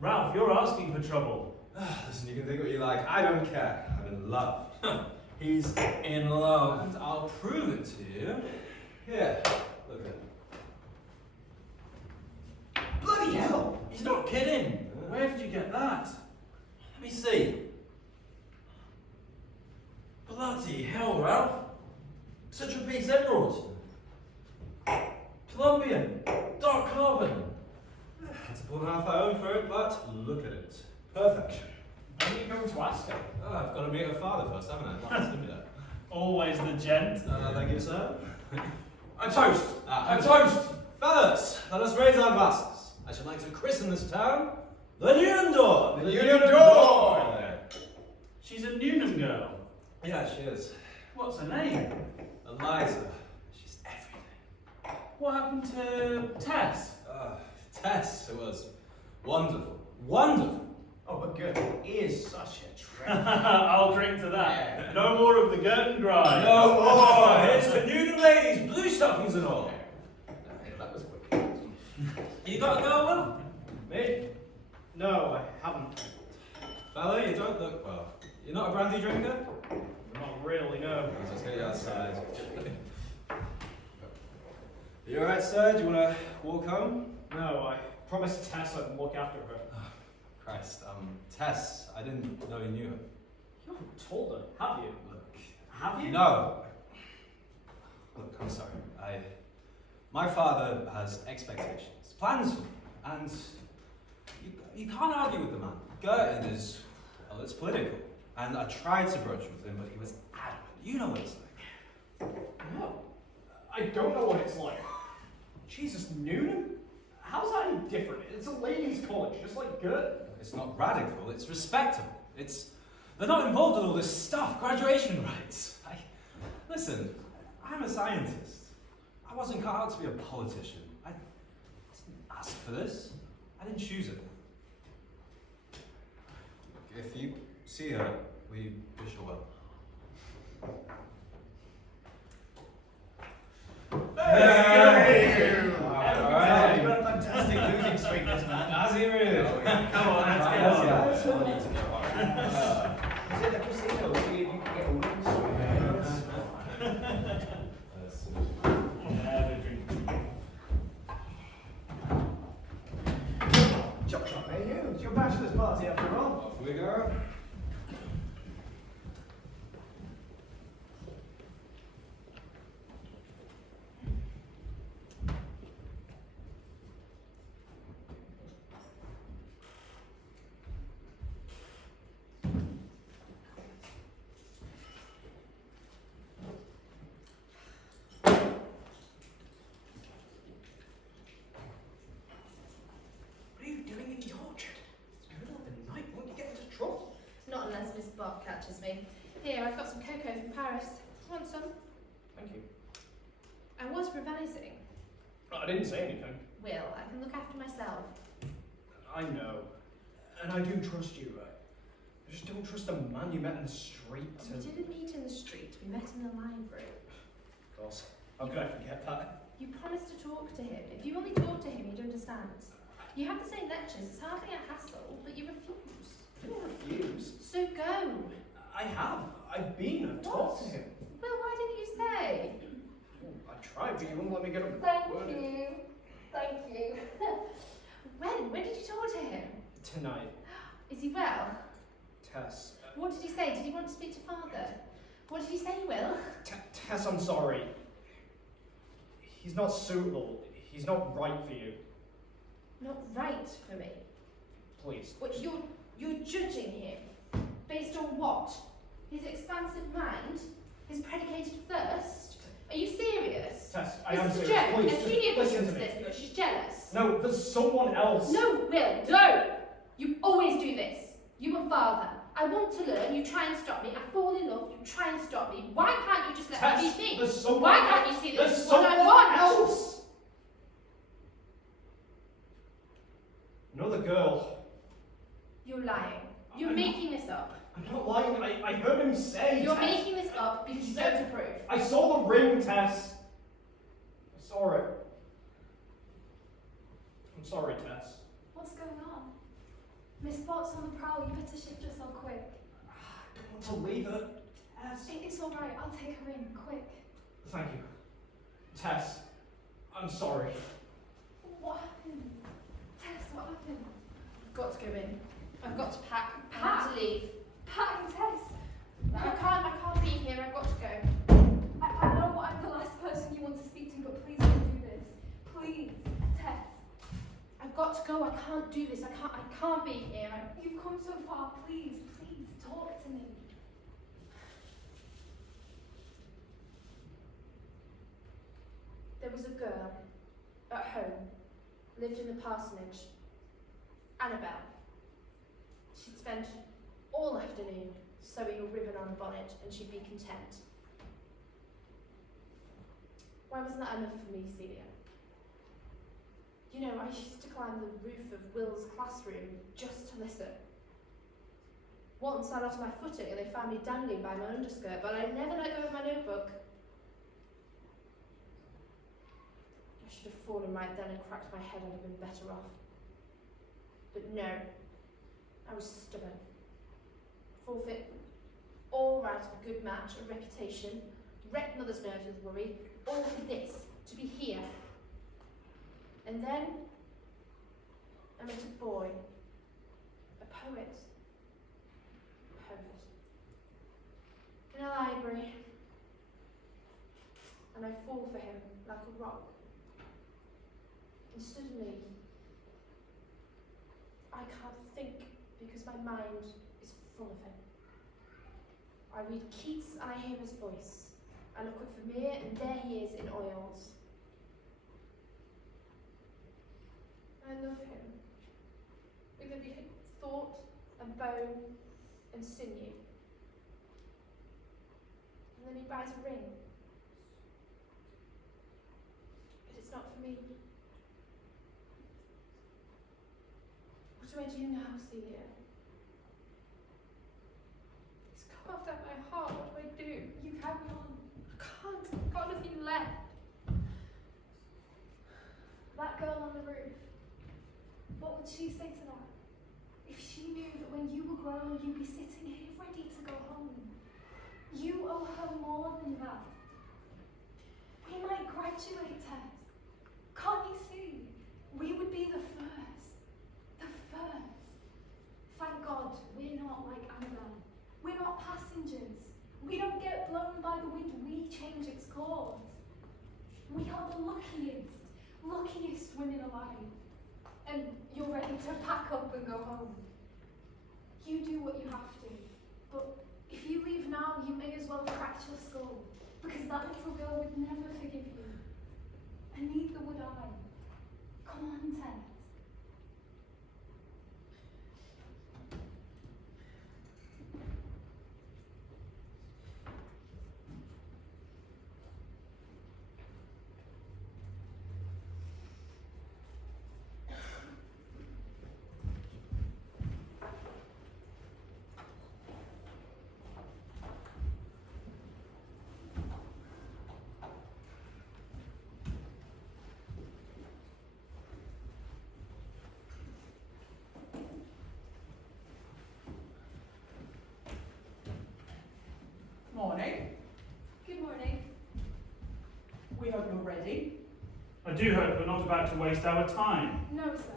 Ralph, you're asking for trouble. Listen, you can think what you like. I don't care. I'm in love. He's in love. And I'll prove it to you. Here, look at it. Bloody hell! He's not kidding. Where did you get that? Let me see. Bloody hell, Ralph. Such a piece emerald. Colombian. Dark carbon. Had to pull half our own for it, but look at it. Perfection. When are you going to ask her? Oh, I've got to meet her father first, haven't I? Last minute. Always the gent. Thank you, sir. A toast. A toast. Fellas, let us raise our glasses. I should like to christen this town the Newnham Door. The Newnham Door. She's a Newnham girl. Yeah, she is. What's her name? Eliza. She's everything. What happened to Tess? Tess, it was wonderful. Wonderful. Oh, but good. He is such a treasure. I'll drink to that. No more of the Girton grind. No more. Here's the Newnham ladies, blue stockings and all. That was quick. You got a girl, Will? Me? No, I haven't. Fella, you don't look well. You're not a brandy drinker? Not really, no. Let's get you outside. You alright, sir? Do you want to walk home? No, I promised Tess I'd look after her. Christ, Tess, I didn't know you knew her. You haven't told her, have you? Look. Have you? No. Look, I'm sorry. My father has expectations, plans for me, and you can't argue with the man. Girton is, well, it's political. And I tried to broach with him, but he was adamant. You know what it's like. No. I don't know what it's like. Jesus, Newnham? How's that any different? It's a ladies' college, just like Girton. It's not radical, it's respectable. They're not involved in all this stuff, graduation rights. Listen, I'm a scientist. I wasn't cut out to be a politician. I didn't ask for this. I didn't choose it. If you see her, will you wish her well? Hey! Alright. You've got a fantastic losing streak, this man. Has he really? Come on, let's get on. Is it the casino? See if you can get a winning streak. Chop chop, hey you. It's your bachelor's party after all. Off we go. What are you doing in the orchard? It's the middle of the night. Won't you get into trouble? Not unless Miss Bob catches me. Here, I've got some cocoa from Paris. Want some? Thank you. I was revising. I didn't say anything. Will, I can look after myself. I know. And I do trust you. I just don't trust a man you met in the street. We didn't meet in the street, we met in the library. Of course. How could I forget that? You promised to talk to him. If you only talk to him, you'd understand. You have the same lectures, it's hardly a hassle, but you refuse. I didn't refuse. So go. I have. I've been. I've talked to him. Well, why didn't you say? I tried, but you wouldn't let me get a word in. you. Thank you. When did you talk to him? Tonight. Is he well? Tess. What did he say? Did he want to speak to father? What did he say, Will? Tess, I'm sorry. He's not suitable. He's not right for you. Not right for me. Please. What, you're judging him based on what? His expansive mind? His predicated thirst? Are you serious? Tess, I am Mrs. serious. Jo, Please, a just senior listen pushes to me. this because she's jealous. No, there's someone else. No, Will, no! You always do this. You and father. I want to learn, you try and stop me. I fall in love, you try and stop me. Why can't you just let Tess, me be? there's someone Why can't you see There's this is what I someone want? else. Another girl. You're lying. You're I'm making this up. I'm not lying. I heard him say. You're Tess. making this up because you don't approve. I saw the ring, Tess. I saw it. I'm sorry, Tess. What's going on? Miss Spot's on the prowl. You better shift yourself quick. I don't want to leave her. Tess. It's all right. I'll take her in quick. Thank you. Tess, I'm sorry. What happened? Tess, what happened? I've got to go in. I've got to pack. I Pack? have to leave. Pat and Tess. I can't be here. I've got to go. I know what can't do this. I can't be here. You've come so far. Please, please, talk to me. There was a girl at home, lived in the parsonage, Annabelle. She'd spend all afternoon sewing a ribbon on a bonnet and she'd be content. Why wasn't that enough for me, Celia? You know, I used to climb the roof of Will's classroom just to listen. Once I lost my footing and they found me dangling by my underskirt, but I never let go of my notebook. I should have fallen right then and cracked my head, I'd have been better off. But no, I was stubborn. Forfeit all right of a good match, a reputation, wreck mother's nerves with worry, all for this, to be here. And then I met a boy, a poet, in a library, and I fall for him like a rock. And suddenly, I can't think because my mind is full of him. I read Keats and I hear his voice. I look at Vermeer and there he is in oils. I love him with every thought and bone and sinew. And then he buys a ring. But it's not for me. What do I do now, Celia? He's carved out my heart. What do I do? You carry on. I can't. I've got nothing left. That girl on the roof, what would she say to that? If she knew that when you were grown, you'd be sitting here ready to go home. You owe her more than that. We might graduate, Tess. Can't you see? We would be the first. The first. Thank God we're not like Annabelle. We're not passengers. We don't get blown by the wind. We change its course. We are the luckiest women alive. And you're ready to pack up and go home. You do what you have to. But if you leave now, you may as well have cracked your skull, because that little girl would never forgive you. And neither would I. Come on, Tess. Morning. Good morning. We hope you're ready. I do hope we're not about to waste our time. No, sir.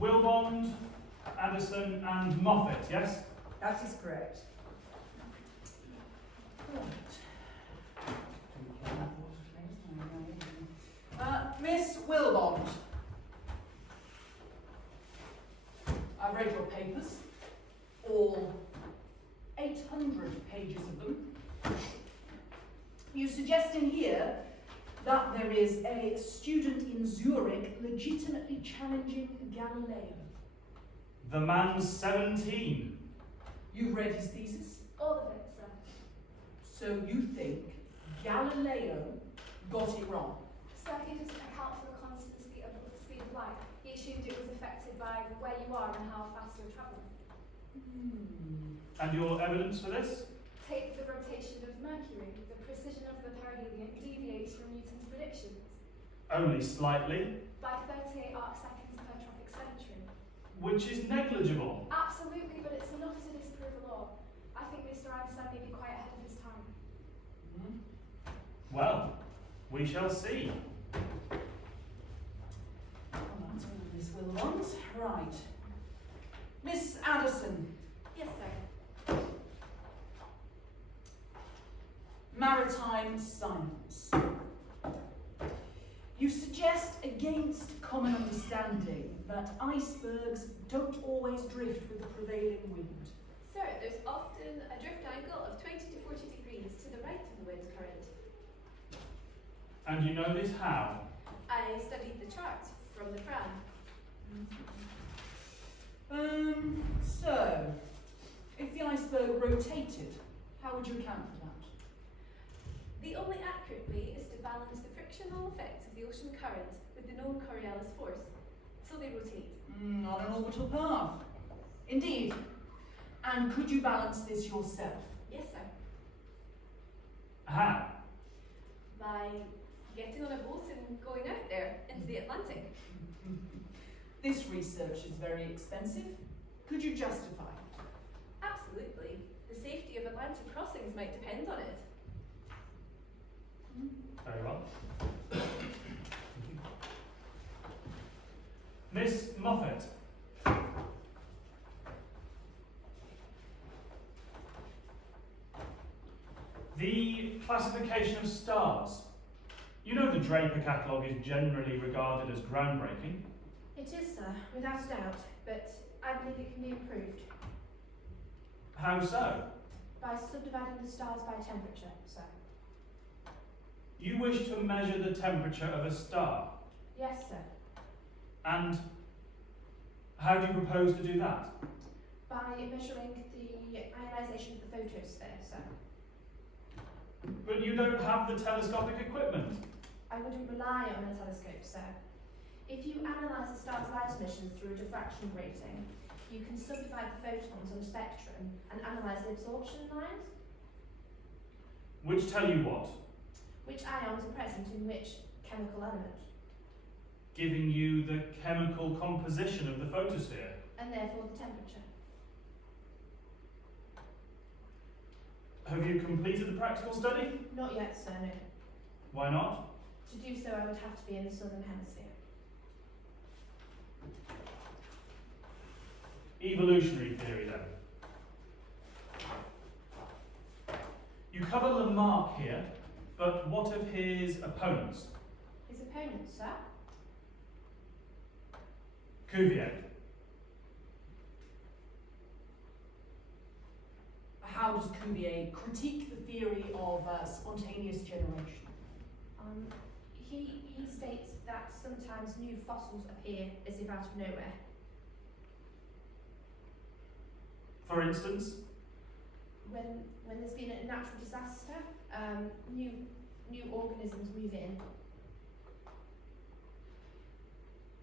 Wilbond, Addison and Moffat, yes? That is correct. Miss Wilbond, I've read your papers, all 800 pages of them. You suggest in here that there is a student in Zurich legitimately challenging Galileo. The man's 17. You've read his thesis? All of it, sir. So you think Galileo got it wrong? Sir, he doesn't account for the constancy of the speed of light. He assumed it was affected by where you are and how fast you're travelling. And your evidence for this? Take the rotation of Mercury. The precision of the perihelion deviates from Newton's predictions Only slightly, by 38 arc seconds per tropic century. which is negligible. Absolutely, but it's enough to disprove a law. I think Mr. Einstein may be quite ahead of his time. Well, we shall see. That's all Miss Wilbond. Right. Miss Addison, Yes, sir. maritime science. suggest against common understanding that icebergs don't always drift with the prevailing wind. Sir, there's often a drift angle of 20 to 40 degrees to the right of the wind current. And you know this how? I studied the charts from the Fram. So, if the iceberg rotated, how would you account for that? The only accurate way is to balance the frictional effects of the ocean current with the known Coriolis force, so they rotate. On an orbital path. Indeed. And could you balance this yourself? Yes, sir. How? By getting on a boat and going out there into the Atlantic. This research is very expensive. Could you justify it? Absolutely. The safety of Atlantic crossings might depend on it. Very well. Miss Moffat. The classification of stars. You know the Draper catalogue is generally regarded as groundbreaking. It is, sir, without a doubt, but I believe it can be improved. How so? By subdividing the stars by temperature, sir. You wish to measure the temperature of a star. Yes, sir. And how do you propose to do that? By measuring the ionization of the photosphere, sir. But you don't have the telescopic equipment. I wouldn't rely on a telescope, sir. If you analyse a star's light emissions through a diffraction grating, you can subdivide the photons on a spectrum and analyse the absorption lines. Which tell you what? Which ions are present in which chemical element, Giving you the chemical composition of the photosphere. and therefore the temperature. Have you completed the practical study? Not yet, sir, no. Why not? To do so, I would have to be in the southern hemisphere. Evolutionary theory, then. You cover Lamarck here, but what of his opponents? His opponent, sir? Cuvier. How does Cuvier critique the theory of spontaneous generation? He states that sometimes new fossils appear as if out of nowhere. For instance? When there's been a natural disaster, new organisms move in.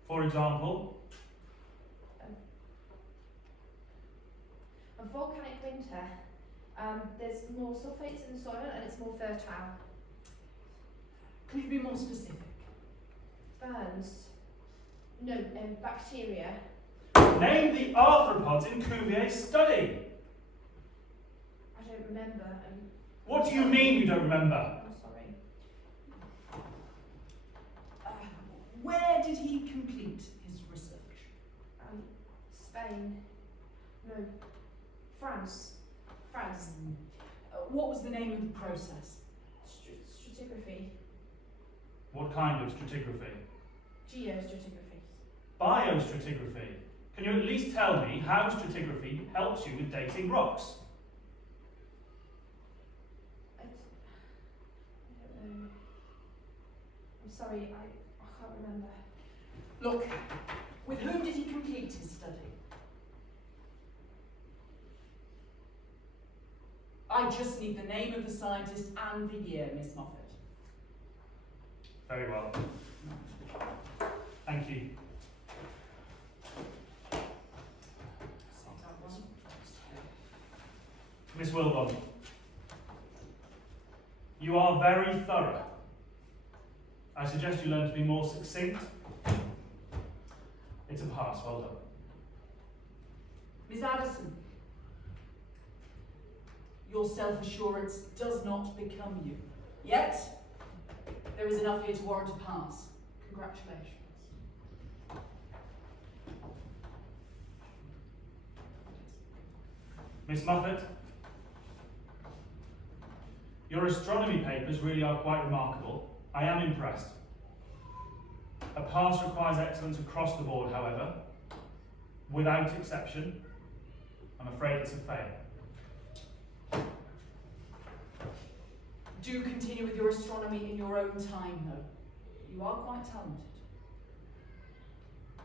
For example? A volcanic winter, there's more sulfates in the soil and it's more fertile. Could you be more specific? Ferns. No, bacteria. Name the arthropods in Cuvier's study. I don't remember. What do you mean you don't remember? I'm sorry. Where did he complete his research? Spain. No. France. What was the name of the process? Stratigraphy. What kind of stratigraphy? Geostratigraphy. Biostratigraphy. Can you at least tell me how stratigraphy helps you with dating rocks? I don't know. I'm sorry, I can't remember. Look, with whom did he complete his study? I just need the name of the scientist and the year, Miss Moffat. Very well. Thank you. Miss Wilbon, you are very thorough. I suggest you learn to be more succinct. It's a pass, well done. Miss Addison, your self-assurance does not become you. Yet, there is enough here to warrant a pass. Congratulations. Miss Moffat, your astronomy papers really are quite remarkable. I am impressed. pass requires excellence across the board, however. Without exception, I'm afraid it's a fail. Do continue with your astronomy in your own time, though. You are quite talented.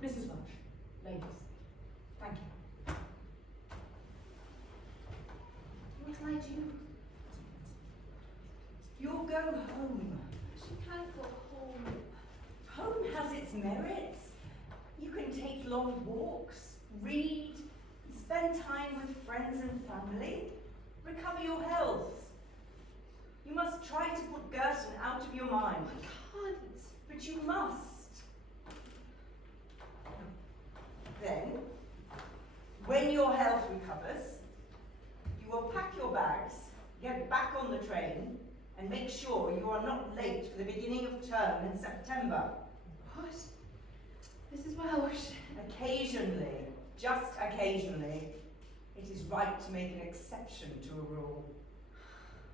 Mrs. Welsh, ladies, thank you. What can I do? You'll go home. She can't go home. Home has its merits. You can take long walks, read, spend time with friends and family, recover your health. You must try to put Gerson out of your mind. I can't. But you must. Then, when your health recovers, you will pack your bags, get back on the train, and make sure you are not late for the beginning of term in September. What? Mrs. Welsh. Occasionally, just occasionally, it is right to make an exception to a rule.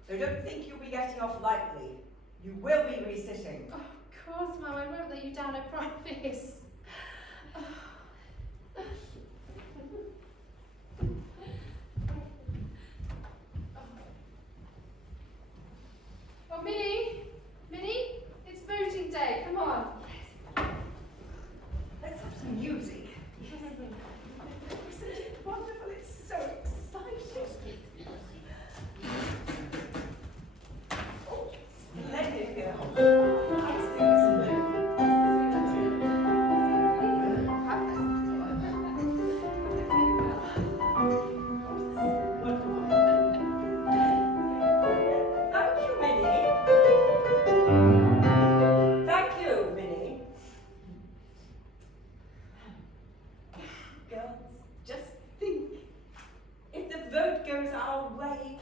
So don't think you'll be getting off lightly. You will be resitting. Oh, of course, Mum. I won't let you down, I promise. Oh, Minnie! Minnie? It's voting day. Come on. Let's have some music. Isn't it wonderful? It's so exciting. Oh, splendid girl. Thank you, Minnie. Thank you, Minnie. Girls, just think. If the vote goes our way,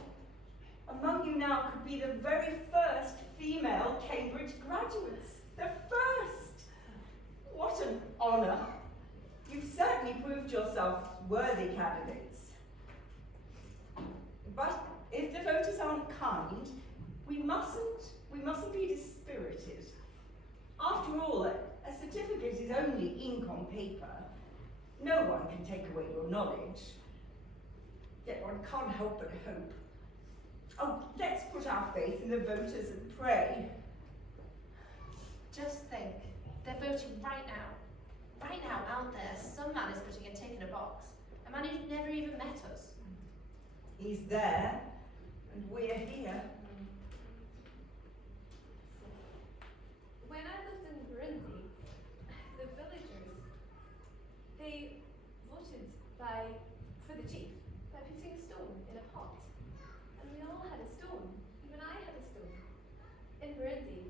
among you now could be the very first female Cambridge graduates. The first! What an honour. You've certainly proved yourselves worthy candidates. But if the voters aren't kind, we mustn't be dispirited. After all, a certificate is only ink on paper. No one can take away your knowledge. Yet one can't help but hope. Oh, let's put our faith in the voters and pray. Just think. They're voting right now. Right now, out there, some man is putting a tick in a box. A man who's never even met us. He's there, and we're here. When I lived in Burundi, the villagers, they voted for the chief by putting a stone in a pot. And we all had a stone. Even I had a stone. In Burundi,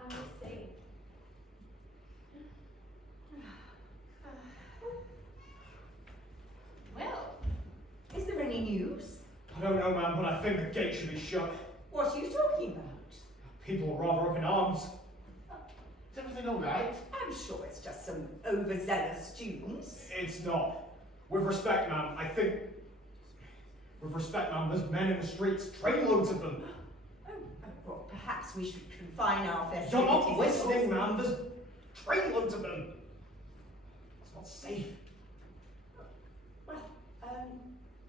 I must say. Well, Is there any news? I don't know, ma'am, but I think the gate should be shut. What are you talking about? People are rather up in arms. Is everything all right? I'm sure it's just some overzealous students. It's not. With respect, ma'am, with respect, ma'am, there's men in the streets, trainloads of them. Well, perhaps we should confine our festivities. You're not listening, ma'am, there's trainloads of them. It's not safe. Well,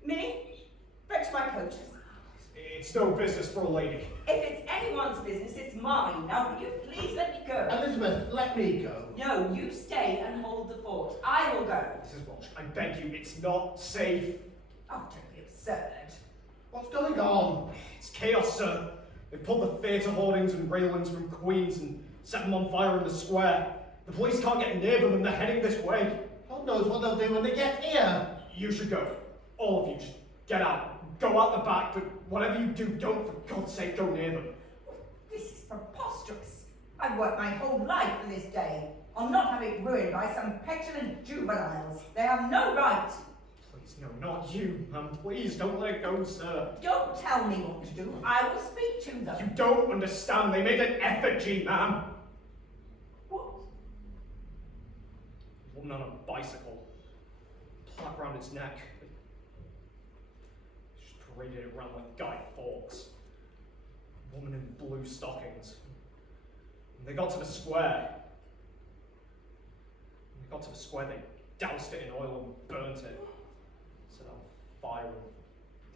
Minnie, fetch my coat. It's no business for a lady. If it's anyone's business, it's mine. Now, will you please let me go? Elizabeth, let me go. No, you stay and hold the fort. I will go. Mrs. Walsh, I beg you, it's not safe. Oh, don't be absurd. What's going on? It's chaos, sir. They've pulled the theatre hoardings and railings from Queen's and set them on fire in the square. The police can't get near them and they're heading this way. God knows what they'll do when they get here. You should go. All of you, just get out. Go out the back, but whatever you do, don't, for God's sake, go near them. This is preposterous. I've worked my whole life for this day. I'll not have it ruined by some petulant juveniles. They have no right. Please, no, not you, ma'am. Please, don't let it go, sir. Don't tell me what to do. I will speak to them. You don't understand. They made an effigy, ma'am. What? A woman on a bicycle. Plaque around its neck. Just paraded it around like Guy Fawkes. A woman in blue stockings. When they got to the square, to the square, they doused it in oil and burnt it. Set on fire, and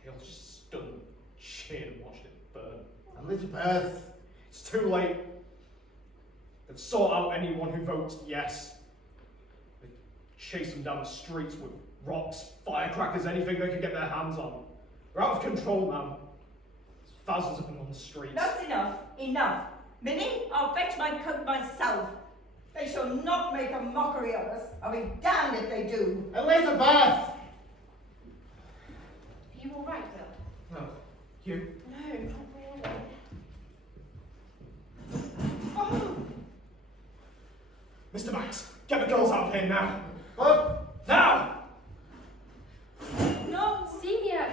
they all just stood and cheered and watched it burn. Elizabeth! It's too late. They've sought out anyone who votes yes. They've chased them down the streets with rocks, firecrackers, anything they could get their hands on. They're out of control now. There's thousands of them on the streets. That's enough. Enough. Minnie, I'll fetch my coat myself. They shall not make a mockery of us. I'll be damned if they do. Elizabeth! Are you all right, Bill? No. You? No, not really. Oh. Mr. Max, get the girls out of here now. What? Now! No, Senior!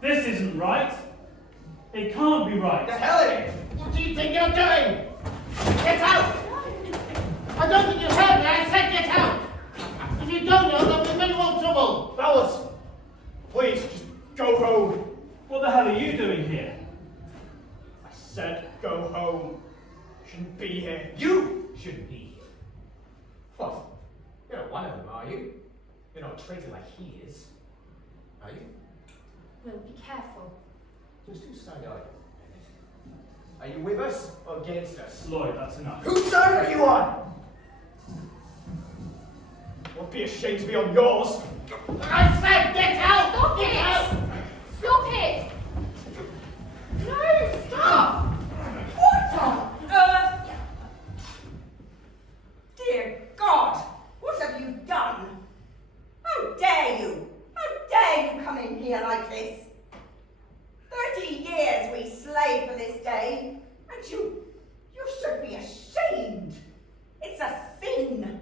This isn't right. It can't be right. The hell it is! What do you think you're doing? Get out! I don't think you heard me. I said get out! If you don't know, there'll be minimal trouble. Fellas, please, just go home. What the hell are you doing here? I said go home. You shouldn't be here. You shouldn't be here. What? You're not one of them, are you? You're not treated like he is. Are you? Will, be careful. Just whose side are you? Are you with us or against us? Lloyd, that's enough. Whose side are you on? Won't be ashamed to be on yours. I said get out! Stop Get it! out! Stop it! No, stop! What on earth? Dear God, what have you done? How dare you? How dare you come in here like this? 30 years we slaved for this day, and you should be ashamed. It's a sin.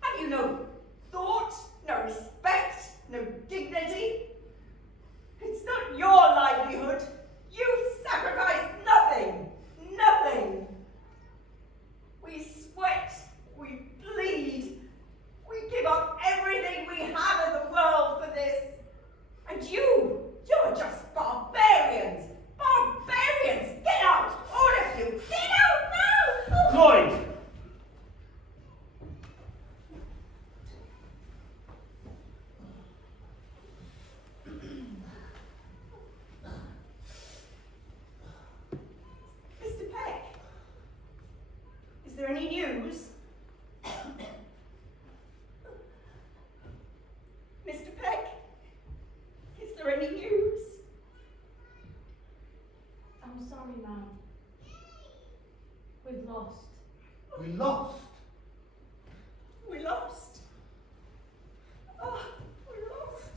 Have you no thought, no respect, no dignity? It's not your livelihood. You sacrifice nothing. Nothing. We sweat, we bleed, we give up everything we have in the world for this. And you're just barbarians. Barbarians! Get out, all of you! Get out now! Lloyd! Mr. Peck, is there any news? Mr. Peck, is there any news? I'm sorry, Ma'am. We've lost. We lost. We lost. Oh, we lost.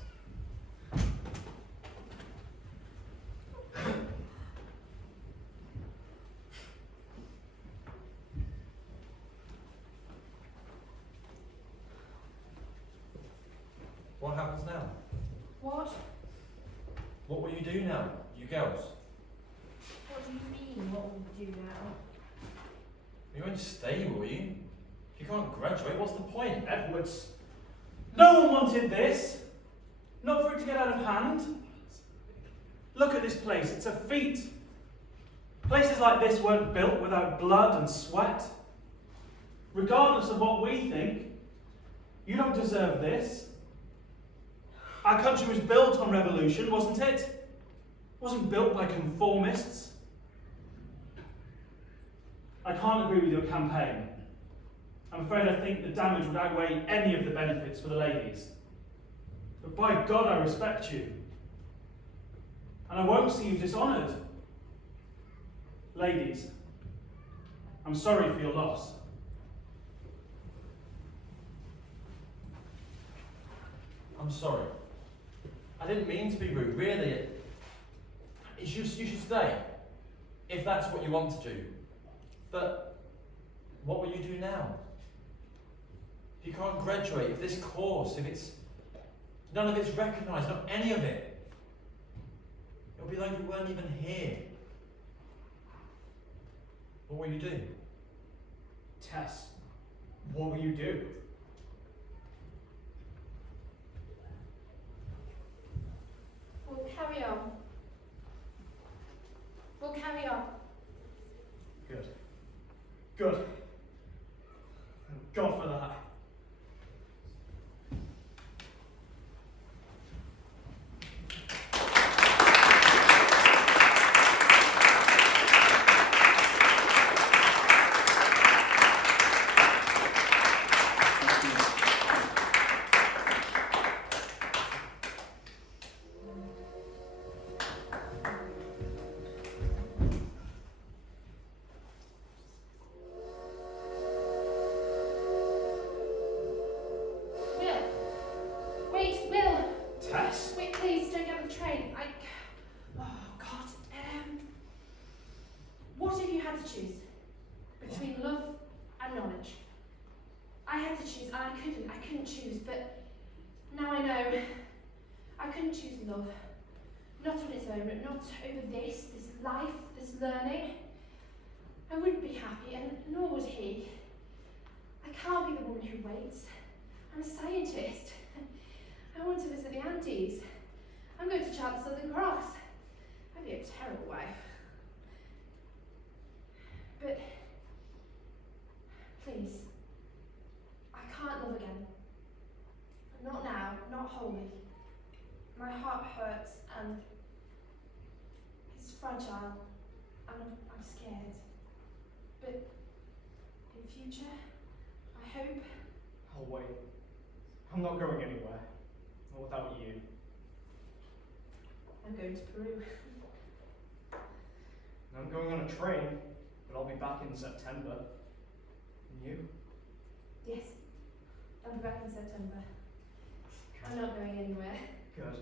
What happens now? What? What will you do now, you girls? What do you mean, what will we do now? You won't stay, will you? If you can't graduate, what's the point? Edwards. No one wanted this. Not for it to get out of hand. Look at this place, it's a feat. Places like this weren't built without blood and sweat. Regardless of what we think, you don't deserve this. Our country was built on revolution, wasn't it? It wasn't built by conformists. I can't agree with your campaign. I'm afraid I think the damage would outweigh any of the benefits for the ladies. But by God, I respect you. And I won't see you dishonoured. Ladies, I'm sorry for your loss. I'm sorry. I didn't mean to be rude, really. You should stay, if that's what you want to do. But what will you do now? If you can't graduate, if this course, if it's none of it's recognised, not any of it, it'll be like you weren't even here. What will you do? Tess, what will you do? I couldn't choose, but now I know. I couldn't choose love. Not on its own, not over this life, this learning. I wouldn't be happy, and nor would he. I can't be the woman who waits. I'm a scientist. I want to visit the Andes. I'm going to chart the Southern Cross. I'd be a terrible wife. But, please, I can't love again. Not now, not wholly. My heart hurts and it's fragile and I'm scared. But in future, I hope. I'll wait. I'm not going anywhere. Not without you. I'm going to Peru. I'm going on a train, but I'll be back in September. And you? Yes, I'll be back in September. I'm not going anywhere. Good.